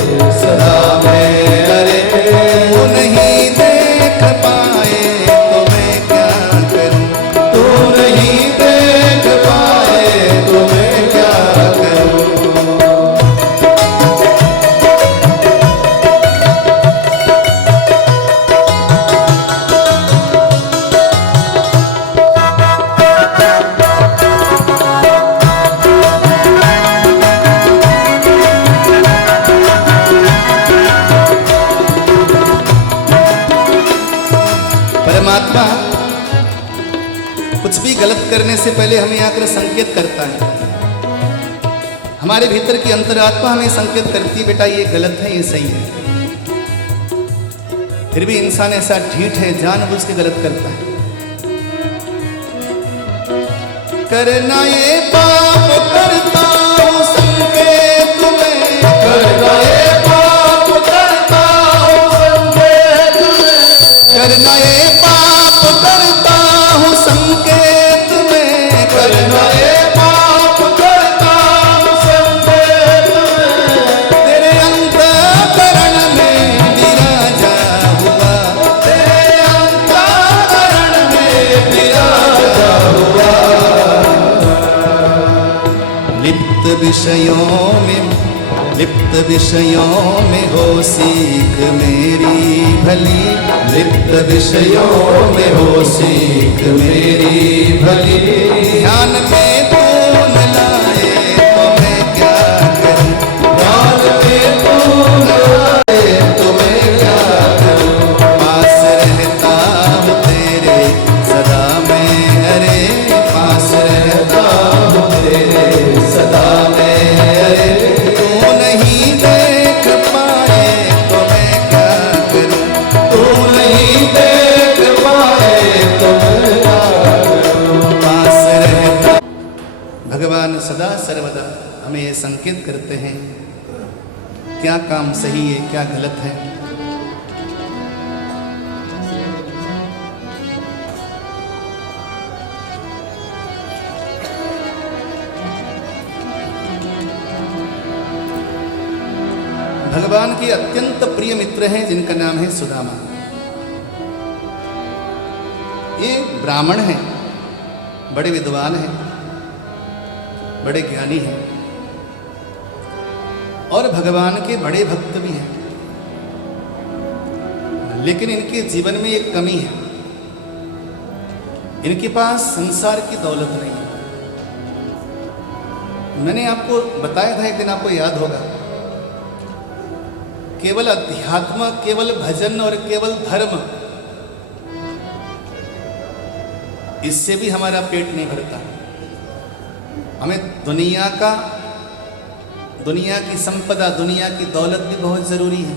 सदा मैं, अरे तू नहीं देख पाए तो मैं क्या करूं, तू नहीं देख पाए तो मैं क्या करूं। करने से पहले हमें आकर संकेत करता है। हमारे भीतर की अंतरात्मा हमें संकेत करती है, बेटा ये गलत है, ये सही है। फिर भी इंसान ऐसा ढीठ है, जानबूझ के गलत करता है। करना ये पाप करता हूँ संकेत में, करना ये पाप करता हूँ संकेत में, करना ये पाप करता हूँ संकेत में, करना ये पाप करता हूँ संकेत में, तेरे अंतःकरण में विराजा हुआ, तेरे अंतःकरण में विराजा हुआ। लिप्त विषयों में हो सीख मेरी भली, लिप्त विषयों में हो सीख मेरी भली, ध्यान में तू न लाए तो मैं क्या करूं, ध्यान में तू न आए तो मैं क्या करूं, पास रहता हूँ तेरे सदा मैं, अरे पास रहता रहता हूँ तेरे सदा मैं, अरे तू नहीं देख पाए तो मैं क्या करूं, तू नहीं देख पाए तो मैं क्या करूं, पास रहता। भगवान सदा सर्वदा हमें ये संकेत करते हैं क्या काम सही है, क्या गलत है। भगवान के अत्यंत प्रिय मित्र हैं जिनका नाम है सुदामा। ये ब्राह्मण हैं, बड़े विद्वान हैं, बड़े ज्ञानी हैं और भगवान के बड़े भक्त भी हैं। लेकिन इनके जीवन में एक कमी है, इनके पास संसार की दौलत नहीं है। मैंने आपको बताया था, एक दिन आपको याद होगा, केवल अध्यात्म, केवल भजन और केवल धर्म, इससे भी हमारा पेट नहीं भरता। हमें दुनिया की संपदा, दुनिया की दौलत भी बहुत जरूरी है।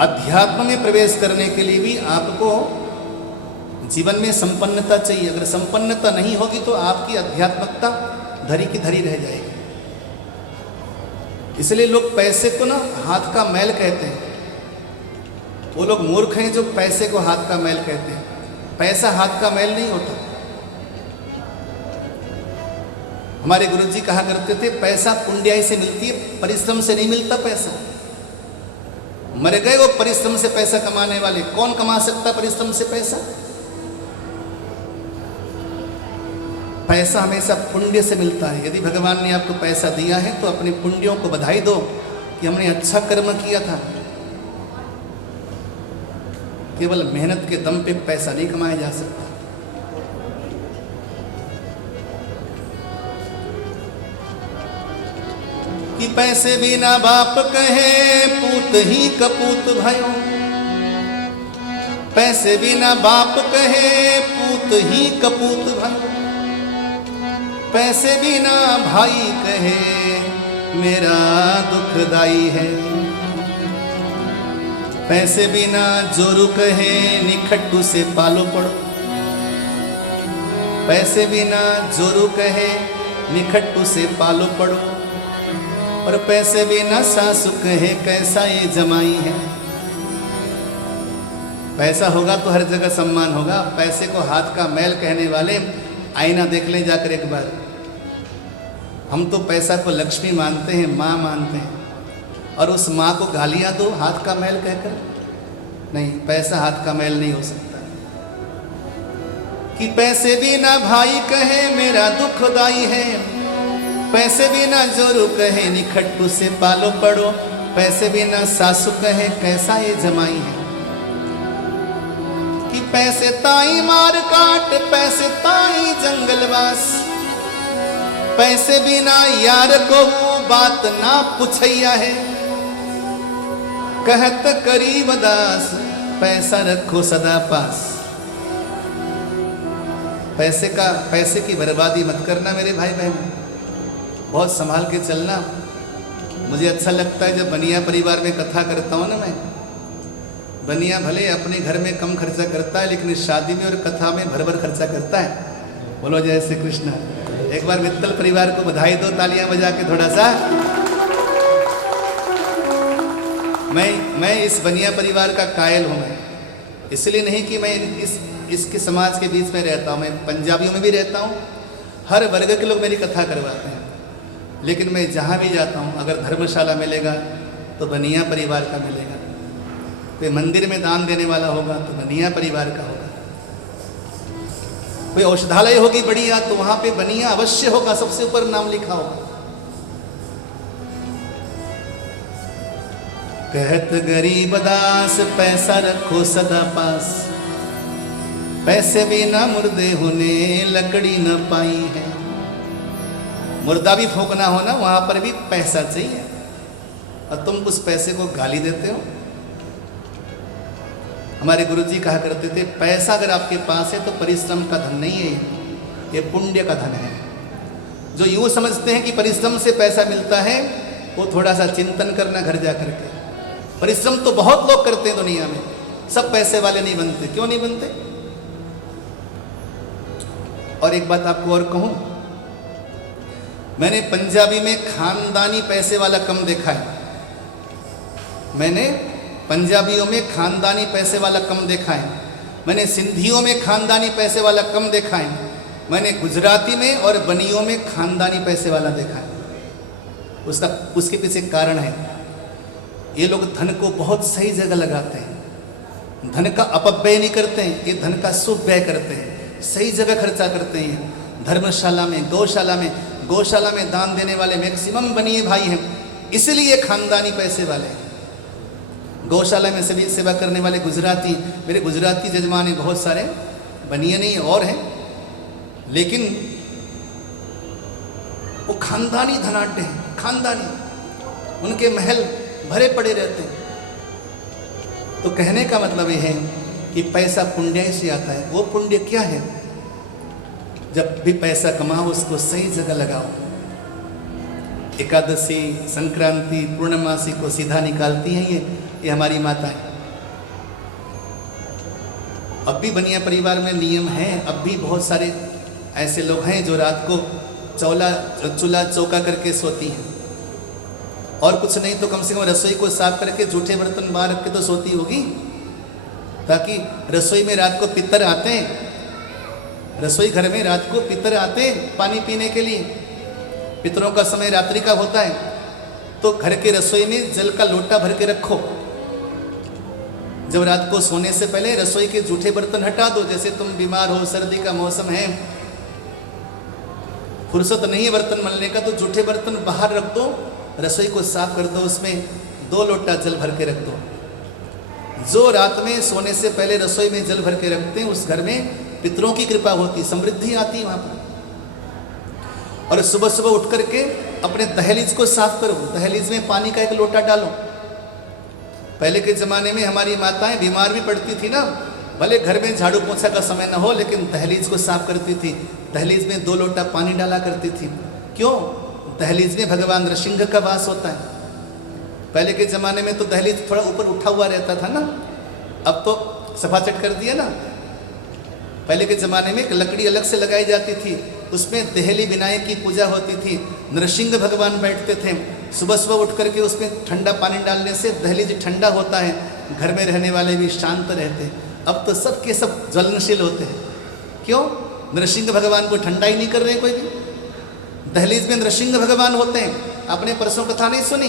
अध्यात्म में प्रवेश करने के लिए भी आपको जीवन में संपन्नता चाहिए। अगर संपन्नता नहीं होगी तो आपकी अध्यात्मकता धरी की धरी रह जाएगी। इसलिए लोग पैसे को ना हाथ का मैल कहते हैं। वो लोग मूर्ख हैं जो पैसे को हाथ का मैल कहते हैं। पैसा हाथ का मैल नहीं होता। हमारे गुरुजी कहा करते थे, पैसा पुंड्याई से मिलती है, परिश्रम से नहीं मिलता पैसा। मर गए वो परिश्रम से पैसा कमाने वाले। कौन कमा सकता परिश्रम से पैसा? पैसा हमेशा पुण्य से मिलता है। यदि भगवान ने आपको पैसा दिया है तो अपने पुण्यों को बधाई दो कि हमने अच्छा कर्म किया था। केवल मेहनत के दम पे पैसा नहीं कमाया जा सकता। कि पैसे बिना बाप कहे पूत ही कपूत भयो, पैसे बिना बाप कहे पूत ही कपूत भयो, पैसे बिना भाई कहे मेरा दुखदाई है, पैसे बिना जोरू कहे निखट्टू से पालो पड़ो, पैसे बिना जोरू कहे निखट्टू से पालो पड़ो, और पैसे बिना सासु कहे कैसा ये जमाई है। पैसा होगा तो हर जगह सम्मान होगा। पैसे को हाथ का मैल कहने वाले आईना देख ले जाकर एक बार। हम तो पैसा को लक्ष्मी मानते हैं, माँ मानते हैं, और उस माँ को गालियाँ दो हाथ का मैल कहकर। नहीं, पैसा हाथ का मैल नहीं हो सकता। कि पैसे बिना भाई कहे मेरा दुखदाई है, पैसे बिना जोरू कहे निखट्टू से पालो पड़ो, पैसे बिना सासु कहे कैसा ये जमाई है। कि पैसे ताई मार काट, पैसे ताई जंगलवास, पैसे बिना यार को वो बात ना पुछैया है। कहत करीब दास पैसा रखो सदा पास। पैसे की बर्बादी मत करना मेरे भाई बहन, बहुत संभाल के चलना। मुझे अच्छा लगता है जब बनिया परिवार में कथा करता हूँ ना मैं। बनिया भले अपने घर में कम खर्चा करता है, लेकिन शादी में और कथा में भर भर खर्चा करता है। बोलो जय श्री कृष्ण। एक बार मित्तल परिवार को बधाई दो तालियां बजा के थोड़ा सा। मैं इस बनिया परिवार का कायल हूँ। मैं इसलिए नहीं कि मैं इसके समाज के बीच में रहता हूँ, मैं पंजाबियों में भी रहता हूँ, हर वर्ग के लोग मेरी कथा करवाते हैं। लेकिन मैं जहाँ भी जाता हूँ, अगर धर्मशाला मिलेगा तो बनिया परिवार का मिलेगा, कोई मंदिर में दान देने वाला होगा तो बनिया परिवार का होगा, कोई औषधालय होगी बढ़िया तो वहाँ पे बनिया अवश्य होगा, सबसे ऊपर नाम लिखा होगा। कहत गरीब दास पैसा रखो सदा पास, पैसे बिना मुर्दे होने लकड़ी न पाई है। मुर्दा भी फूकना हो ना, वहां पर भी पैसा चाहिए, और तुम उस पैसे को गाली देते हो। हमारे गुरुजी कहा करते थे, पैसा अगर आपके पास है तो परिश्रम का धन नहीं है, ये पुण्य का धन है। जो यूं समझते हैं कि परिश्रम से पैसा मिलता है, वो थोड़ा सा चिंतन करना घर जा करके। परिश्रम तो बहुत लोग करते हैं दुनिया में, सब पैसे वाले नहीं बनते। क्यों नहीं बनते? और एक बात आपको और कहूं, मैंने पंजाबी में खानदानी पैसे वाला कम देखा है। मैंने पंजाबियों में खानदानी पैसे वाला कम देखा है। मैंने सिंधियों में खानदानी पैसे वाला कम देखा है। मैंने गुजराती में और बनियों में खानदानी पैसे वाला देखा है। उसके पीछे कारण है, ये लोग धन को बहुत सही जगह लगाते हैं, धन का अपव्यय नहीं करते हैं, ये धन का सुव्यय करते हैं, सही जगह खर्चा करते हैं। धर्मशाला में, गौशाला में दान देने वाले मैक्सिमम बनिए भाई हैं, इसलिए खानदानी पैसे वाले हैं। गौशाला में सभी सेवा करने वाले गुजराती, मेरे गुजराती जजमान हैं बहुत सारे, बनिए नहीं और हैं, लेकिन वो खानदानी धनाढ्य हैं, खानदानी, उनके महल भरे पड़े रहते हैं। तो कहने का मतलब यह है कि पैसा पुण्य से आता है। वो पुण्य क्या है? जब भी पैसा कमाओ उसको सही जगह लगाओ। एकादशी, संक्रांति, पूर्णमासी को सीधा निकालती हैं ये हमारी माताएं। अब भी बनिया परिवार में नियम है, अब भी बहुत सारे ऐसे लोग हैं जो रात को चूल्हा चौका करके सोती हैं, और कुछ नहीं तो कम से कम रसोई को साफ करके जूठे बर्तन बाहर रख के तो सोती होगी, ताकि रसोई में रात को पितर आते हैं, रसोई घर में रात को पितर आते हैं पानी पीने के लिए। पितरों का समय रात्रि का होता है, तो घर के रसोई में जल का लोटा भर के रखो। जब रात को सोने से पहले रसोई के जूठे बर्तन हटा दो। जैसे तुम बीमार हो, सर्दी का मौसम है, फुर्सत नहीं है बर्तन मलने का, तो जूठे बर्तन बाहर रख दो, रसोई को साफ कर दो, उसमें 2 लोटा जल भर के रख दो। जो रात में सोने से पहले रसोई में जल भर के रखते हैं, उस घर में पितरों की कृपा होती, समृद्धि आती है वहां पर। और सुबह सुबह उठ करके अपने दहलीज को साफ करो, दहलीज में पानी का 1 लोटा डालो। पहले के जमाने में हमारी माताएं बीमार भी पड़ती थी ना, भले घर में झाड़ू पोछा का समय न हो, लेकिन दहलीज को साफ करती थी, दहलीज में 2 लोटा पानी डाला करती थी। क्यों? दहलीज में भगवान नृसिंह का वास होता है। पहले के ज़माने में तो दहलीज थोड़ा ऊपर उठा हुआ रहता था ना, अब तो सफाचट कर दिया ना। पहले के ज़माने में एक लकड़ी अलग से लगाई जाती थी, उसमें देहली विनायक की पूजा होती थी, नृसिंह भगवान बैठते थे। सुबह सुबह उठ करके उसमें ठंडा पानी डालने से दहलीज ठंडा होता है, घर में रहने वाले भी शांत रहते हैं। अब तो सब के सब ज्वलनशील होते हैं। क्यों? नृसिंह भगवान को ठंडा ही नहीं कर रहे कोई भी। दहलीज में नृसिंह भगवान होते हैं। आपने परसों कथा नहीं सुनी?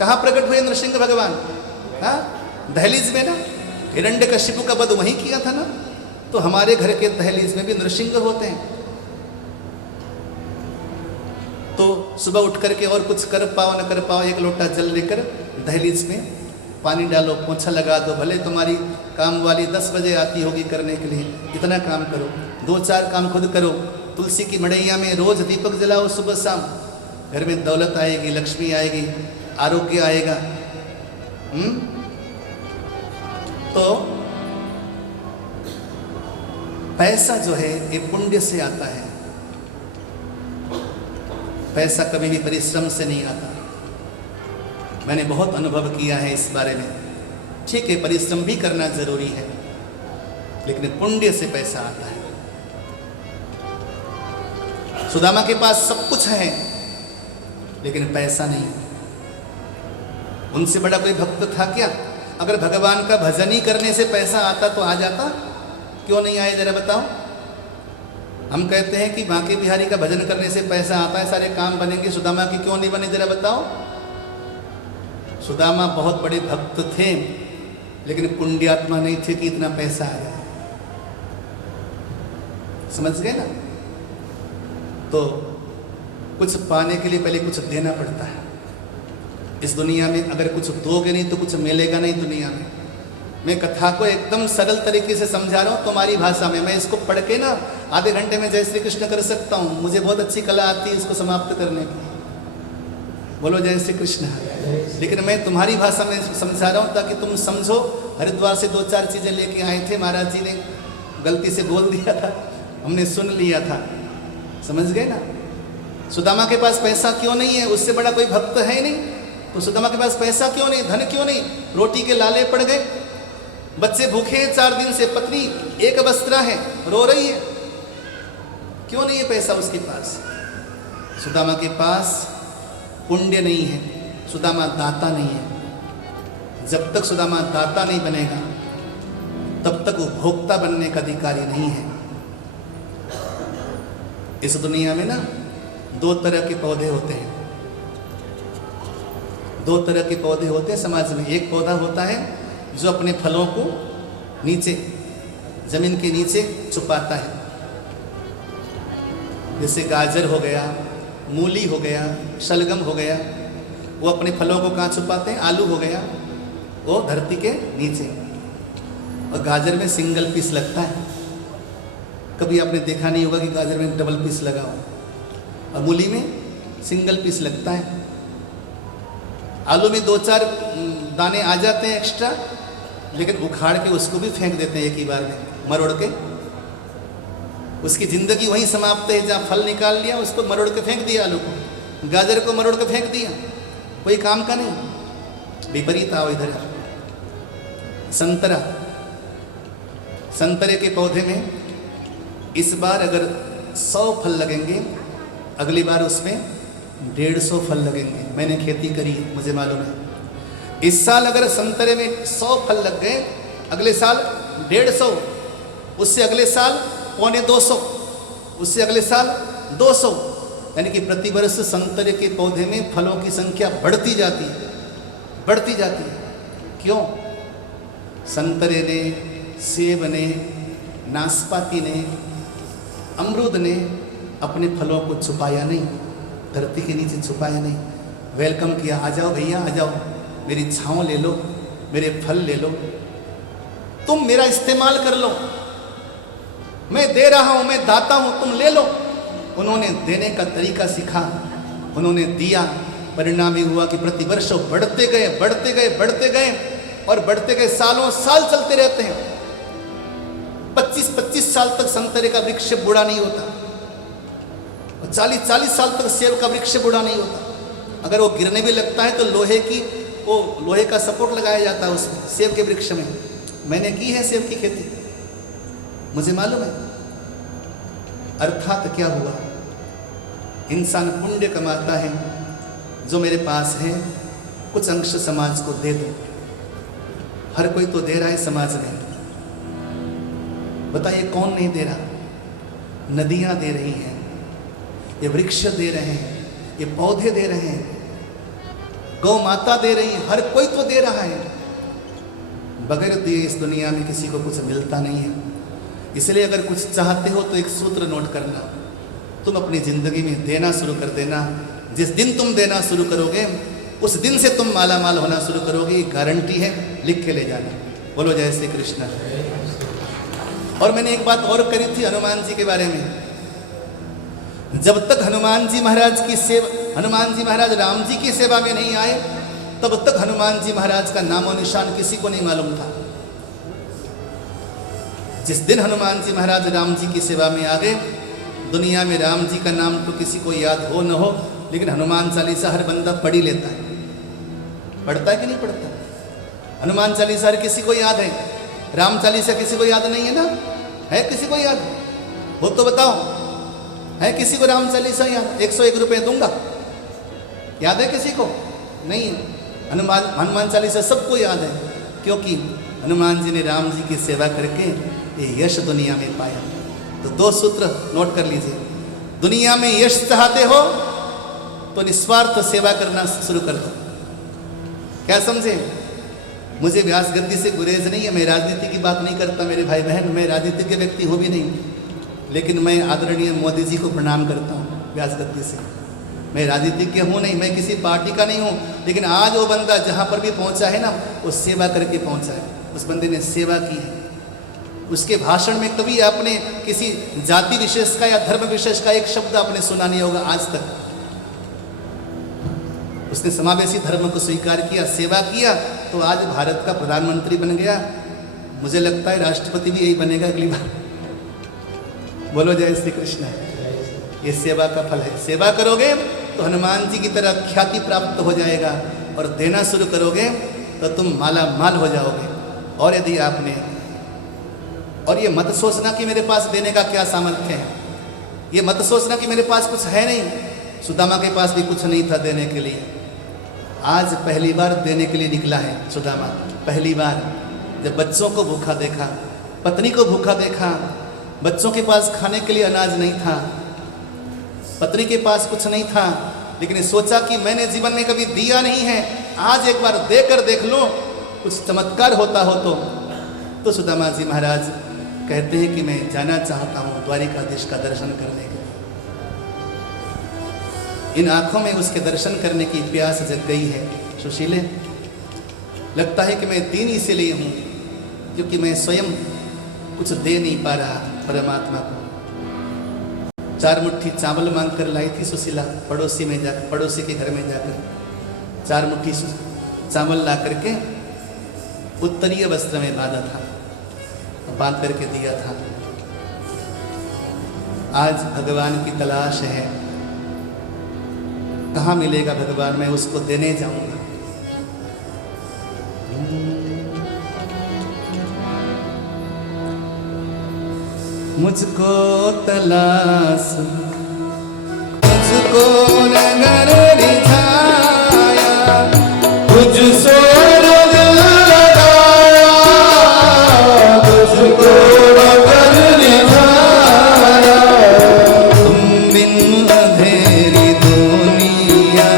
कहाँ प्रकट हुए नृसिंह भगवान? हाँ, दहलीज में ना। हिरण्यकशिपु का वध वहीं किया था ना। तो हमारे घर के दहलीज में भी नृसिंह होते हैं। तो सुबह उठ करके और कुछ कर पाओ न कर पाओ, 1 लोटा जल लेकर दहलीज में पानी डालो, पोंछा लगा दो। भले तुम्हारी काम वाली 10 बजे आती होगी करने के लिए, इतना काम करो। 2-4 काम खुद करो। तुलसी की मड़ैया में रोज दीपक जलाओ सुबह शाम। घर में दौलत आएगी, लक्ष्मी आएगी, आरोग्य आएगा। तो पैसा जो है ये पुण्य से आता है, पैसा कभी भी परिश्रम से नहीं आता। मैंने बहुत अनुभव किया है इस बारे में। ठीक है, परिश्रम भी करना जरूरी है, लेकिन पुण्य से पैसा आता है। सुदामा के पास सब कुछ है लेकिन पैसा नहीं। उनसे बड़ा कोई भक्त था क्या? अगर भगवान का भजन ही करने से पैसा आता तो आ जाता, क्यों नहीं आए जरा बताओ। हम कहते हैं कि बांके बिहारी का भजन करने से पैसा आता है, सारे काम बनेंगे, सुदामा के क्यों नहीं बने जरा बताओ। सुदामा बहुत बड़े भक्त थे लेकिन पुण्यात्मा नहीं थे कि इतना पैसा आया। समझ गए ना? तो कुछ पाने के लिए पहले कुछ देना पड़ता है। इस दुनिया में अगर कुछ दोगे नहीं तो कुछ मिलेगा नहीं दुनिया में। मैं कथा को एकदम सरल तरीके से समझा रहा हूँ तुम्हारी भाषा में। मैं इसको पढ़ के ना आधे घंटे में जय श्री कृष्ण कर सकता हूँ, मुझे बहुत अच्छी कला आती है इसको समाप्त करने की। बोलो जय श्री कृष्ण। लेकिन मैं तुम्हारी भाषा में समझा रहा हूँ ताकि तुम समझो। हरिद्वार से 2-4 चीज़ें लेके आए थे, महाराज जी ने गलती से बोल दिया था, हमने सुन लिया था। समझ गए ना? सुदामा के पास पैसा क्यों नहीं है? उससे बड़ा कोई भक्त है ही नहीं। तो सुदामा के पास पैसा क्यों नहीं, धन क्यों नहीं? रोटी के लाले पड़ गए, बच्चे भूखे हैं 4 दिन से, पत्नी एक वस्त्रा है, रो रही है, क्यों नहीं है पैसा उसके पास? सुदामा के पास पुण्य नहीं है, सुदामा दाता नहीं है। जब तक सुदामा दाता नहीं बनेगा तब तक वो भोक्ता बनने का अधिकारी नहीं है। इस दुनिया में ना 2 तरह के पौधे होते हैं। 2 तरह के पौधे होते हैं समाज में। एक पौधा होता है जो अपने फलों को नीचे, जमीन के नीचे छुपाता है। जैसे गाजर हो गया, मूली हो गया, शलगम हो गया, वो अपने फलों को कहाँ छुपाते हैं? आलू हो गया, वो धरती के नीचे। और गाजर में सिंगल पीस लगता है। कभी आपने देखा नहीं होगा कि गाजर में डबल पीस लगा हो, और मूली में सिंगल पीस लगता है। आलू में 2-4 दाने आ जाते हैं एक्स्ट्रा, लेकिन उखाड़ के उसको भी फेंक देते हैं एक ही बार में, मरोड़ के। उसकी जिंदगी वहीं समाप्त है जहाँ फल निकाल लिया, उसको मरोड़ के फेंक दिया। आलू को, गाजर को मरोड़ के फेंक दिया, कोई काम का नहीं। विपरीत आओ इधर। संतरा, संतरे के पौधे में इस बार अगर 100 फल लगेंगे, अगली बार उसमें 150 फल लगेंगे। मैंने खेती करी है, मुझे मालूम है। इस साल अगर संतरे में 100 फल लग गए, अगले साल 150, उससे अगले साल 250, उससे अगले साल 200। यानी कि प्रतिवर्ष संतरे के पौधे में फलों की संख्या बढ़ती जाती है, बढ़ती जाती है। क्यों? संतरे ने, सेब ने, नाशपाती ने, अमरूद ने अपने फलों को छुपाया नहीं, धरती के नीचे छुपाया नहीं, वेलकम किया। आ जाओ भैया, आ जाओ, मेरी छाँव ले लो, मेरे फल ले लो, तुम मेरा इस्तेमाल कर लो, मैं दे रहा हूं, मैं दाता हूं, तुम ले लो। उन्होंने देने का तरीका सीखा, उन्होंने दिया। परिणाम ये हुआ कि प्रतिवर्ष बढ़ते गए, बढ़ते गए, बढ़ते गए, और बढ़ते गए, सालों साल चलते रहते हैं। 25-25 साल तक संतरे का वृक्ष बूढ़ा नहीं होता, और 40-40 साल तक सेब का वृक्ष बूढ़ा नहीं होता। अगर वो गिरने भी लगता है तो लोहे का सपोर्ट लगाया जाता है उसमें, सेब के वृक्ष में। मैंने की है सेब की खेती, मुझे मालूम है। अर्थात क्या हुआ? इंसान पुण्य कमाता है, जो मेरे पास है कुछ अंश समाज को दे दो। हर कोई तो दे रहा है समाज में, बताइए कौन नहीं दे रहा? नदियां दे रही हैं, ये वृक्ष दे रहे हैं, ये पौधे दे रहे हैं, गौ माता दे रही है, हर कोई तो दे रहा है। बगैर दिए इस दुनिया में किसी को कुछ मिलता नहीं है। इसलिए अगर कुछ चाहते हो तो एक सूत्र नोट करना, तुम अपनी जिंदगी में देना शुरू कर देना। जिस दिन तुम देना शुरू करोगे उस दिन से तुम माला माल होना शुरू करोगे, ये गारंटी है, लिख के ले जाना। बोलो जय श्री कृष्ण। और मैंने एक बात और करी थी हनुमान जी के बारे में। जब तक हनुमान जी महाराज राम जी की सेवा में नहीं आए, तब तक हनुमान जी महाराज का नामो निशान किसी को नहीं मालूम था। जिस दिन हनुमान जी महाराज राम जी की सेवा में आ गए, दुनिया में राम जी का नाम तो किसी को याद हो न हो, लेकिन हनुमान चालीसा हर बंदा पढ़ ही लेता है। पढ़ता है कि नहीं पढ़ता? हनुमान चालीसा हर किसी को याद है। राम चालीसा किसी को याद नहीं है ना? है किसी को याद? हो तो बताओ, है किसी को राम चालीसा याद? 101 रुपये दूंगा। याद है किसी को? नहीं है। हनुमान चालीसा सबको याद है, क्योंकि हनुमान जी ने राम जी की सेवा करके ये यश दुनिया में पाया। तो 2 सूत्र नोट कर लीजिए। दुनिया में यश चाहते हो तो निस्वार्थ सेवा करना शुरू कर दो। क्या समझे? मुझे व्यास गद्दी से गुरेज नहीं है, मैं राजनीति की बात नहीं करता मेरे भाई बहन, मैं राजनीति के व्यक्ति हूँ भी नहीं, लेकिन मैं आदरणीय मोदी जी को प्रणाम करता हूँ व्यास गद्दी से। मैं राजनीतिज्ञ हूँ नहीं, मैं किसी पार्टी का नहीं हूँ, लेकिन आज वो बंदा जहाँ पर भी पहुँचा है ना, वो सेवा करके पहुँचा है। उस बंदे ने सेवा की है। उसके भाषण में कभी आपने किसी जाति विशेष का या धर्म विशेष का एक शब्द आपने सुना नहीं होगा आज तक। उसने समावेशी धर्म को स्वीकार किया, सेवा किया, तो आज भारत का प्रधानमंत्री बन गया। मुझे लगता है राष्ट्रपति भी यही बनेगा अगली बार। बोलो जय श्री कृष्ण। ये सेवा का फल है। सेवा करोगे तो हनुमान जी की तरह ख्याति प्राप्त हो जाएगा, और देना शुरू करोगे तो तुम माला माल हो जाओगे। और यदि आपने, और ये मत सोचना कि मेरे पास देने का क्या सामर्थ्य है, ये मत सोचना कि मेरे पास कुछ है नहीं। सुदामा के पास भी कुछ नहीं था देने के लिए। आज पहली बार देने के लिए निकला है सुदामा। पहली बार जब बच्चों को भूखा देखा, पत्नी को भूखा देखा, बच्चों के पास खाने के लिए अनाज नहीं था, पत्नी के पास कुछ नहीं था, लेकिन सोचा कि मैंने जीवन में कभी दिया नहीं है, आज एक बार देकर देख लो, कुछ चमत्कार होता हो तो सुदामा जी महाराज कहते हैं कि मैं जाना चाहता हूँ द्वारिकाधीश का दर्शन करने के लिए। इन आंखों में उसके दर्शन करने की प्यास जग गई है। सुशीले, लगता है कि मैं दीन इसलिए हूँ क्योंकि मैं स्वयं कुछ दे नहीं पा रहा परमात्मा को। 4 मुट्ठी चावल मांग कर लाई थी सुशीला, पड़ोसी के घर में जाकर 4 मुट्ठी चावल ला करके उत्तरीय वस्त्र में बांधा था, बांध करके दिया था। आज भगवान की तलाश है, कहाँ मिलेगा भगवान, मैं उसको देने जाऊंगा। मुझको तलाश, मुझको नगर रिझाया, तुझसे दिल लगाया, तुझको नगर निभाया। तुम बिन अंधेरी दुनिया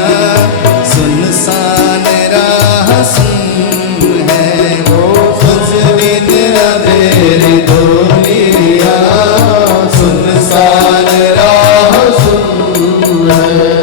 सुनसान राह सुन है, तुझ बिन अंधेरी दुनिया सुनसान राह सुन है।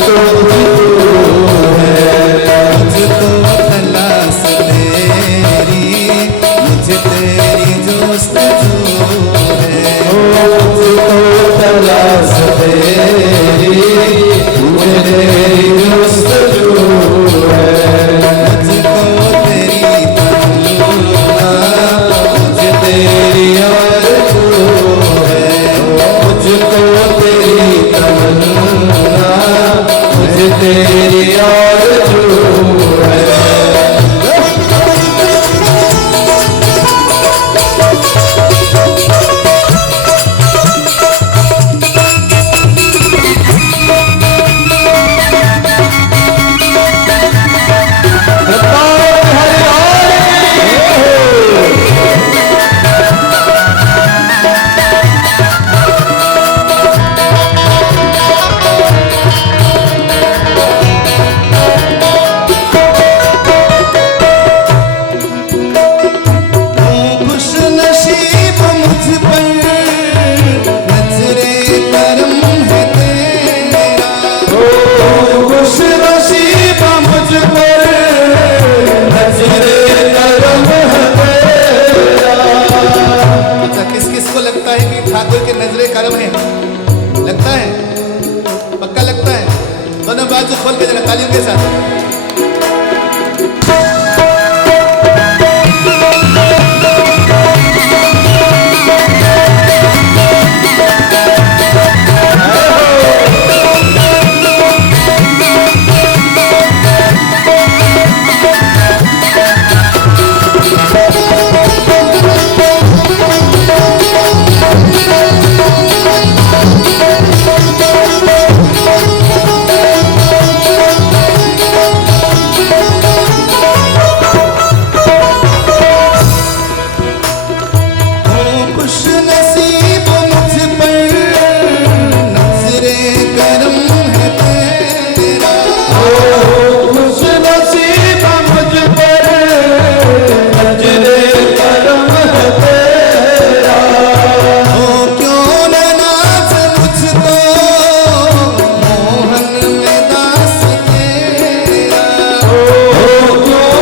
तू है। मुझको तलाश तेरी, मुझे तेरी जुस्तजू है। मुझको तलाश तेरी, मुझे तेरी जुस्तजू है। मुझको तेरी तमन्ना, मुझे तेरी आरज़ू है। मुझको तेरी तमन्ना, मुझे तेरी आरज़ू है। खुश नसीब मुझ पर, नजरे करम है तेरा। खुश नसीब मुझ पर, नजरे करम है तेरा। अच्छा, किस किस को लगता है कि ठाकुर के नजरे करम है? लगता है? पक्का लगता है? दोनों बाजू खोल के जरा तालियों के साथ। खुश नसीब मुझ पर, नजरे करम है तेरा। खुश नसीब मुझ पर, नजरे करम है तेरा। क्यों न नाच मुझको, मोहन में दास तेरा। क्यों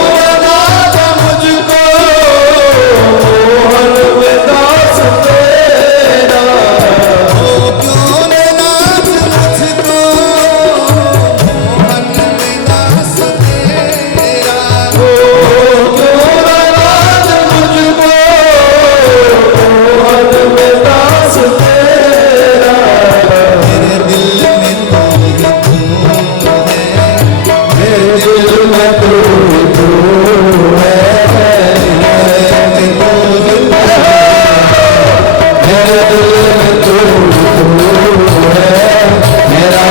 नाच मुझको, मोहन में दास तेरा। क्यों न नाच मुझको, मोहन में दास तेरा। क्यों नाच मुझको, मोहन में दास तेरा। मेरे दिल में तू ही तू है, मेरे दिल में तू है। मेरे दिल में तू है। मेरा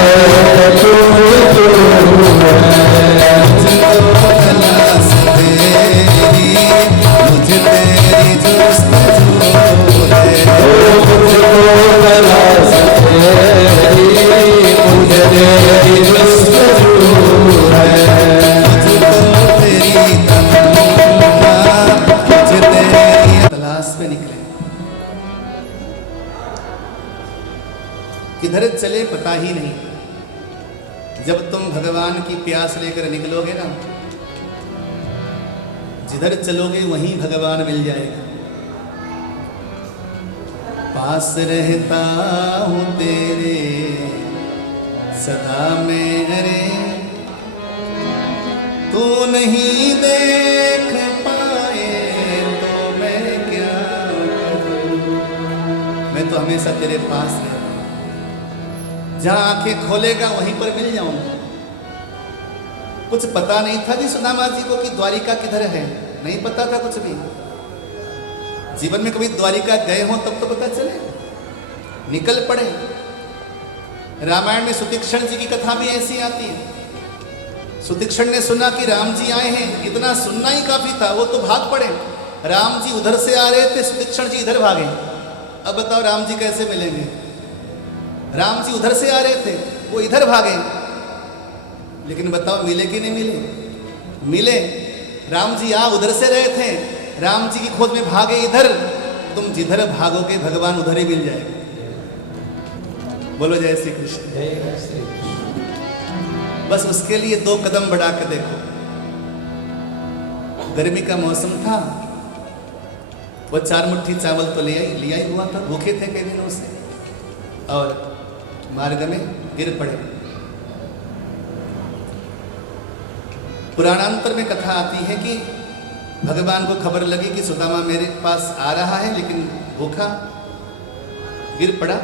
तू है। तलाश तेरी, मुझे तेरी जुस्तजू है। मुझको तलाश तेरी, मुझे तेरी जुस्तजू है। मुझको तेरी तमन्ना, मुझे तेरी तलाश में निकले। किधर चले पता ही नहीं। जब तुम भगवान की प्यास लेकर निकलोगे ना, जिधर चलोगे वहीं भगवान मिल जाएगा। पास रहता हूँ तेरे सदा मैं, अरे तू नहीं देख पाए तो मैं क्या करूं। मैं तो हमेशा तेरे पास रहता हूं, जहां आंखें खोलेगा वहीं पर मिल जाऊंगा। कुछ पता नहीं था जी सुदामा जी को कि द्वारिका किधर है, नहीं पता था कुछ भी। जीवन में कभी द्वारिका गए हो तब तो पता चले, निकल पड़े। रामायण में सुतीक्षण जी की कथा भी ऐसी आती है। सुतीक्षण ने सुना कि राम जी आए हैं, इतना सुनना ही काफी था, वो तो भाग पड़े। राम जी उधर से आ रहे थे, सुतीक्षण जी इधर भागे। अब बताओ राम जी कैसे मिलेंगे? राम जी उधर से आ रहे थे, वो इधर भागे, लेकिन बताओ मिले कि नहीं मिले? मिले। राम जी आ उधर से रहे थे, राम जी की खोज में भागे इधर। तुम जिधर भागोगे भगवान उधर ही मिल जाएगा। बोलो जय श्री कृष्ण। जय श्री कृष्ण। बस उसके लिए 2 कदम बढ़ा के देखो। गर्मी का मौसम था, वो 4 मुट्ठी चावल तो लिया ही हुआ था, भूखे थे कई दिनों से, और मार्ग में गिर पड़े। पुराणांतर में कथा आती है कि भगवान को खबर लगी कि सुदामा मेरे पास आ रहा है, लेकिन भूखा गिर पड़ा,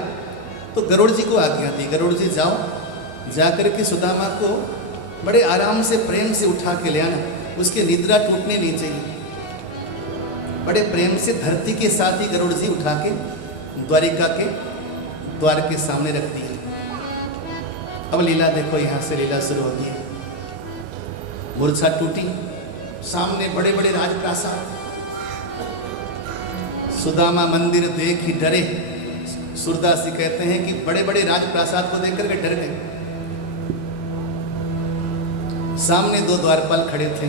तो गरुड़ जी को आज्ञा दी, गरुड़ जी जाओ, जाकर के सुदामा को बड़े आराम से प्रेम से उठा के ले आना, उसकी निद्रा टूटने नहीं चाहिए। बड़े प्रेम से धरती के साथ ही गरुड़ जी उठा के द्वारिका के द्वार के सामने रख दिए। अब लीला देखो, यहाँ से लीला शुरू होती है। मूर्छा टूटी, सामने बड़े बड़े राजप्रासाद, सुदामा मंदिर देख ही डरे। सूरदास जी कहते हैं कि बड़े बड़े राजप्रासाद को देख करके डर गए। सामने 2 द्वारपाल खड़े थे।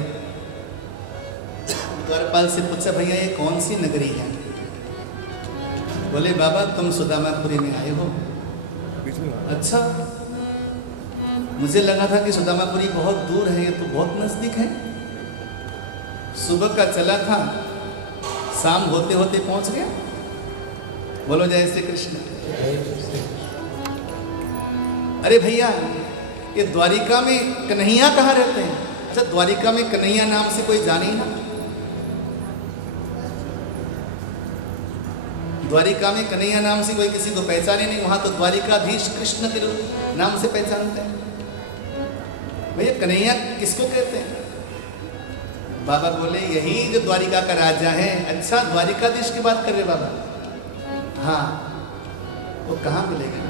द्वारपाल से पूछा, भैया ये कौन सी नगरी है? बोले, बाबा तुम सुदामापुरी में आए हो? अच्छा, मुझे लगा था कि सुदामापुरी बहुत दूर है, ये तो बहुत नजदीक है। सुबह का चला था, शाम होते होते पहुंच गया। बोलो जय श्री कृष्ण। अरे भैया, ये द्वारिका में कन्हैया कहाँ रहते हैं? अच्छा, द्वारिका में कन्हैया नाम से कोई जाने ही ना। द्वारिका में कन्हैया नाम से कोई किसी को पहचाने नहीं, वहां तो द्वारिकाधीश कृष्ण के नाम से पहचानते हैं। भैया कन्हैया किसको कहते हैं? बाबा बोले, यही जो द्वारिका का राजा है। अच्छा, द्वारिकाधीश की बात कर रहे बाबा? हाँ, वो कहाँ मिलेगा?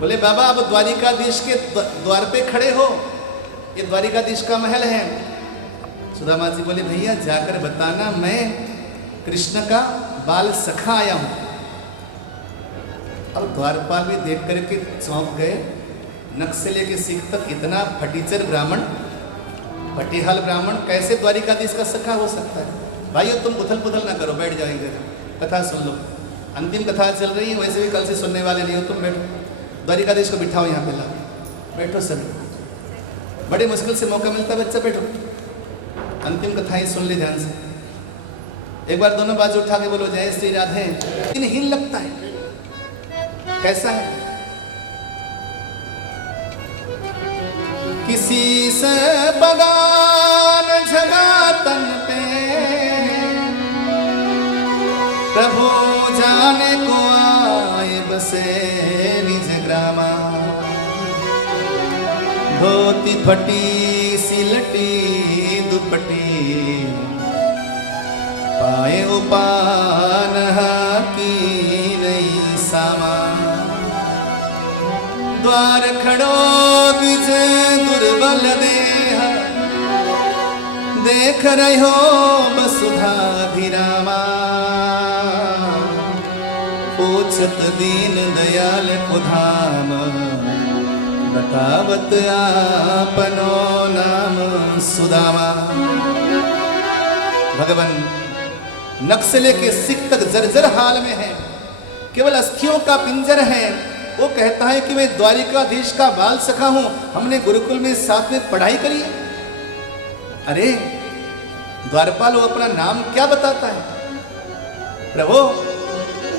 बोले, बाबा अब द्वारिकाधीश के द्वार पे खड़े हो, ये द्वारिकाधीश का महल है। सुदामा जी बोले, भैया जाकर बताना मैं कृष्ण का बाल सखा आया हूं। अब द्वारपाल भी देख करके चौंक गए। नख से लेके सीख तक इतना फटीचर ब्राह्मण, फटीहाल ब्राह्मण कैसे द्वारिकाधीश का सखा हो सकता है? भाइयों तुम उथल पुथल ना करो, बैठ जाएंगे, कथा सुन लो। अंतिम कथा चल रही है, वैसे भी कल से सुनने वाले नहीं हो, तुम बैठो। द्वारिकाधीश को बिठाओ यहाँ पे, ला बैठो सभी। बड़े मुश्किल से मौका मिलता है, बच्चा बैठो, अंतिम कथा ही सुन ले ध्यान से। एक बार दोनों बाजू उठा के बोलो जय श्री राधे। लेकिन हीन लगता है, कैसा है? किसी से बगान झगातन पे प्रभु जाने को आए बसे निज ग्रामा। धोती फटी सिलटी दुपटी पाए उपान की नहीं सामा। द्वार खड़ो बिज दुर्बल देह देख रहे हो वसुधाभिरामा। पूछत दीन दयाल को धाम बतावत आपनो नाम सुदामा। भगवान नख से लेके सिख तक जर्जर हाल में है, केवल अस्थियों का पिंजर है। वो कहता है कि मैं द्वारिकाधीश का बाल सखा हूं, हमने गुरुकुल में साथ में पढ़ाई करी है। अरे द्वारपाल वो अपना नाम क्या बताता है? प्रभु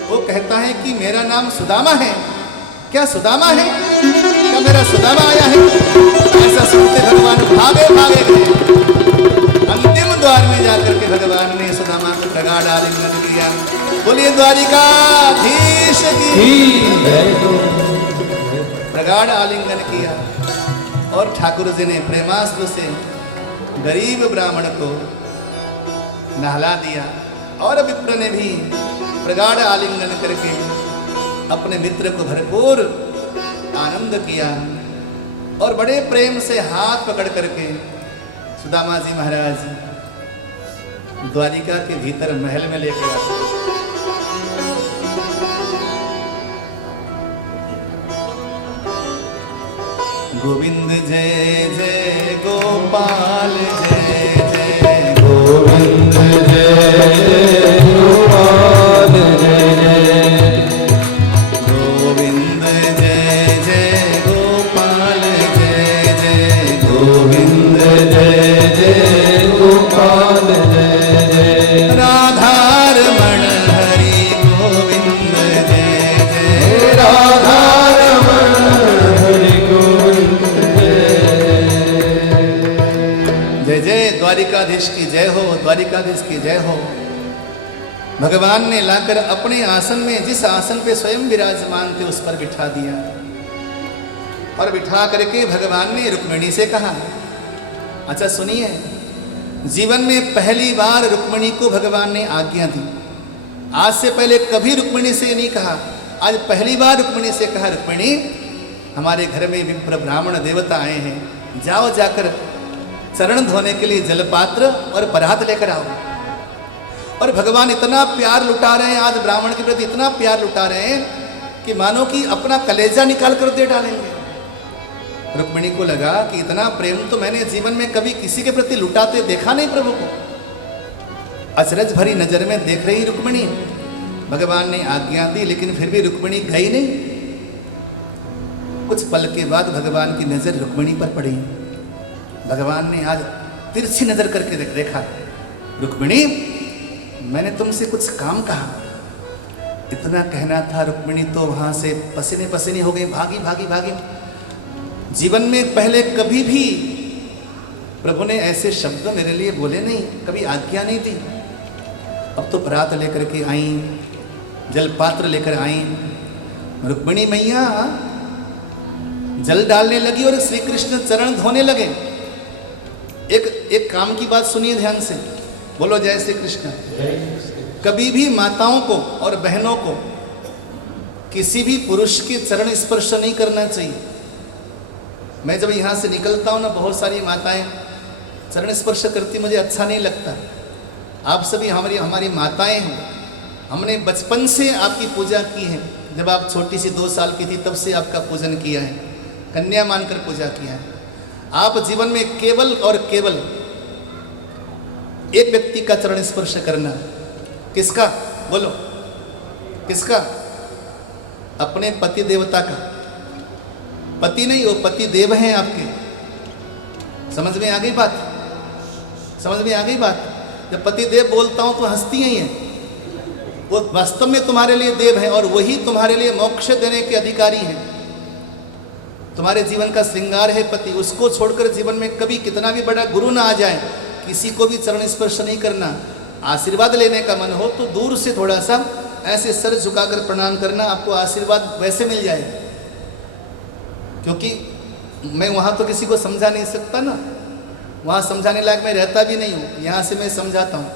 वो कहता है कि मेरा नाम सुदामा है। क्या सुदामा है? क्या मेरा सुदामा आया है? ऐसा सुनते भगवान भागे भागे गए। अंतिम द्वार में जाकर के भगवान ने सुदामा को प्रगाढ़ आलिंगन किया। बोलिए द्वारिकाधीश की प्रगाढ़ आलिंगन किया। और ठाकुर जी ने प्रेमास्त्र से गरीब ब्राह्मण को नहला दिया। और विप्र ने भी प्रगाढ़ आलिंगन करके अपने मित्र को भरपूर आनंद किया। और बड़े प्रेम से हाथ पकड़ करके सुदामा जी महाराज द्वारिका के भीतर महल में लेके आते। गोविंद जय जय गोपाल जय जय गोविंद जय गोपाल जय जय गोविंद जय जय गोपाल जय जय द्वारिकाधीश की जय हो, द्वारिकाधीश की जय हो। भगवान ने लाकर अपने आसन में, जिस आसन पे स्वयं विराजमान थे, उस पर बिठा दिया और बिठा करके भगवान ने रुक्मिणी से कहा। अच्छा सुनिए, जीवन में पहली बार रुक्मिणी को भगवान ने आज्ञा दी। आज से पहले कभी रुक्मिणी से नहीं कहा, आज पहली बार रुक्मिणी से कहा, रुक्मिणी हमारे घर में विप्र ब्राह्मण देवता आए हैं, जाओ जाकर चरण धोने के लिए जलपात्र और परात लेकर आओ। और भगवान इतना प्यार लुटा रहे हैं, आज ब्राह्मण के प्रति इतना प्यार लुटा रहे हैं कि मानो कि अपना कलेजा निकाल कर दे डालेंगे। रुक्मिणी को लगा कि इतना प्रेम तो मैंने जीवन में कभी किसी के प्रति लुटाते देखा नहीं प्रभु को। अचरज भरी नजर में देख रही रुक्मिणी, भगवान ने आज्ञा दी लेकिन फिर भी रुक्मिणी गई नहीं। कुछ पल के बाद भगवान की नजर रुक्मिणी पर पड़ी। भगवान ने आज तिरछी नजर करके देखा, रुक्मिणी मैंने तुमसे कुछ काम कहा। इतना कहना था, रुक्मिणी तो वहां से पसीने पसीने हो गई, भागी भागी भागी। जीवन में पहले कभी भी प्रभु ने ऐसे शब्द मेरे लिए बोले नहीं, कभी आज्ञा नहीं दी। अब तो परात लेकर के आई, जलपात्र लेकर आई। रुक्मिणी मैया जल डालने लगी और श्री कृष्ण चरण धोने लगे। एक काम की बात सुनिए ध्यान से, बोलो जय श्री कृष्ण। कभी भी माताओं को और बहनों को किसी भी पुरुष के चरण स्पर्श नहीं करना चाहिए। मैं जब यहाँ से निकलता हूँ ना, बहुत सारी माताएं चरण स्पर्श करती, मुझे अच्छा नहीं लगता। आप सभी हमारी माताएं हैं, हमने बचपन से आपकी पूजा की है। जब आप छोटी सी 2 साल की थी तब से आपका पूजन किया है, कन्या मानकर पूजा किया है। आप जीवन में केवल और केवल एक व्यक्ति का चरण स्पर्श करना। किसका? बोलो किसका? अपने पति देवता का। पति नहीं, वो पति देव हैं आपके। समझ में आ गई बात? समझ में आ गई बात? जब पति देव बोलता हूं तो हंसती ही हैं। वो वास्तव में तुम्हारे लिए देव है और वही तुम्हारे लिए मोक्ष देने के अधिकारी हैं। तुम्हारे जीवन का श्रृंगार है पति। उसको छोड़कर जीवन में कभी कितना भी बड़ा गुरु ना आ जाए, किसी को भी चरण स्पर्श नहीं करना। आशीर्वाद लेने का मन हो तो दूर से थोड़ा सा ऐसे सर झुकाकर प्रणाम करना, आपको आशीर्वाद वैसे मिल जाएगा। क्योंकि मैं वहाँ तो किसी को समझा नहीं सकता ना, वहाँ समझाने लायक मैं रहता भी नहीं हूँ। यहाँ से मैं समझाता हूँ,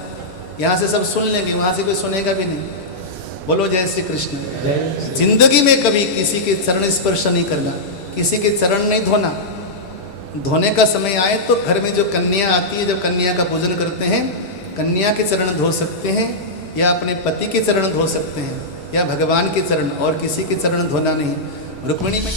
यहाँ से सब सुन लेंगे, वहाँ से कोई सुनेगा भी नहीं। बोलो जय श्री कृष्ण। जिंदगी में कभी किसी के चरण स्पर्श नहीं करना, किसी के चरण नहीं धोना। धोने का समय आए तो घर में जो कन्या आती है, जब कन्या का पूजन करते हैं, कन्या के चरण धो सकते हैं या अपने पति के चरण धो सकते हैं या भगवान के चरण, और किसी के चरण धोना नहीं। रुक्मिणी में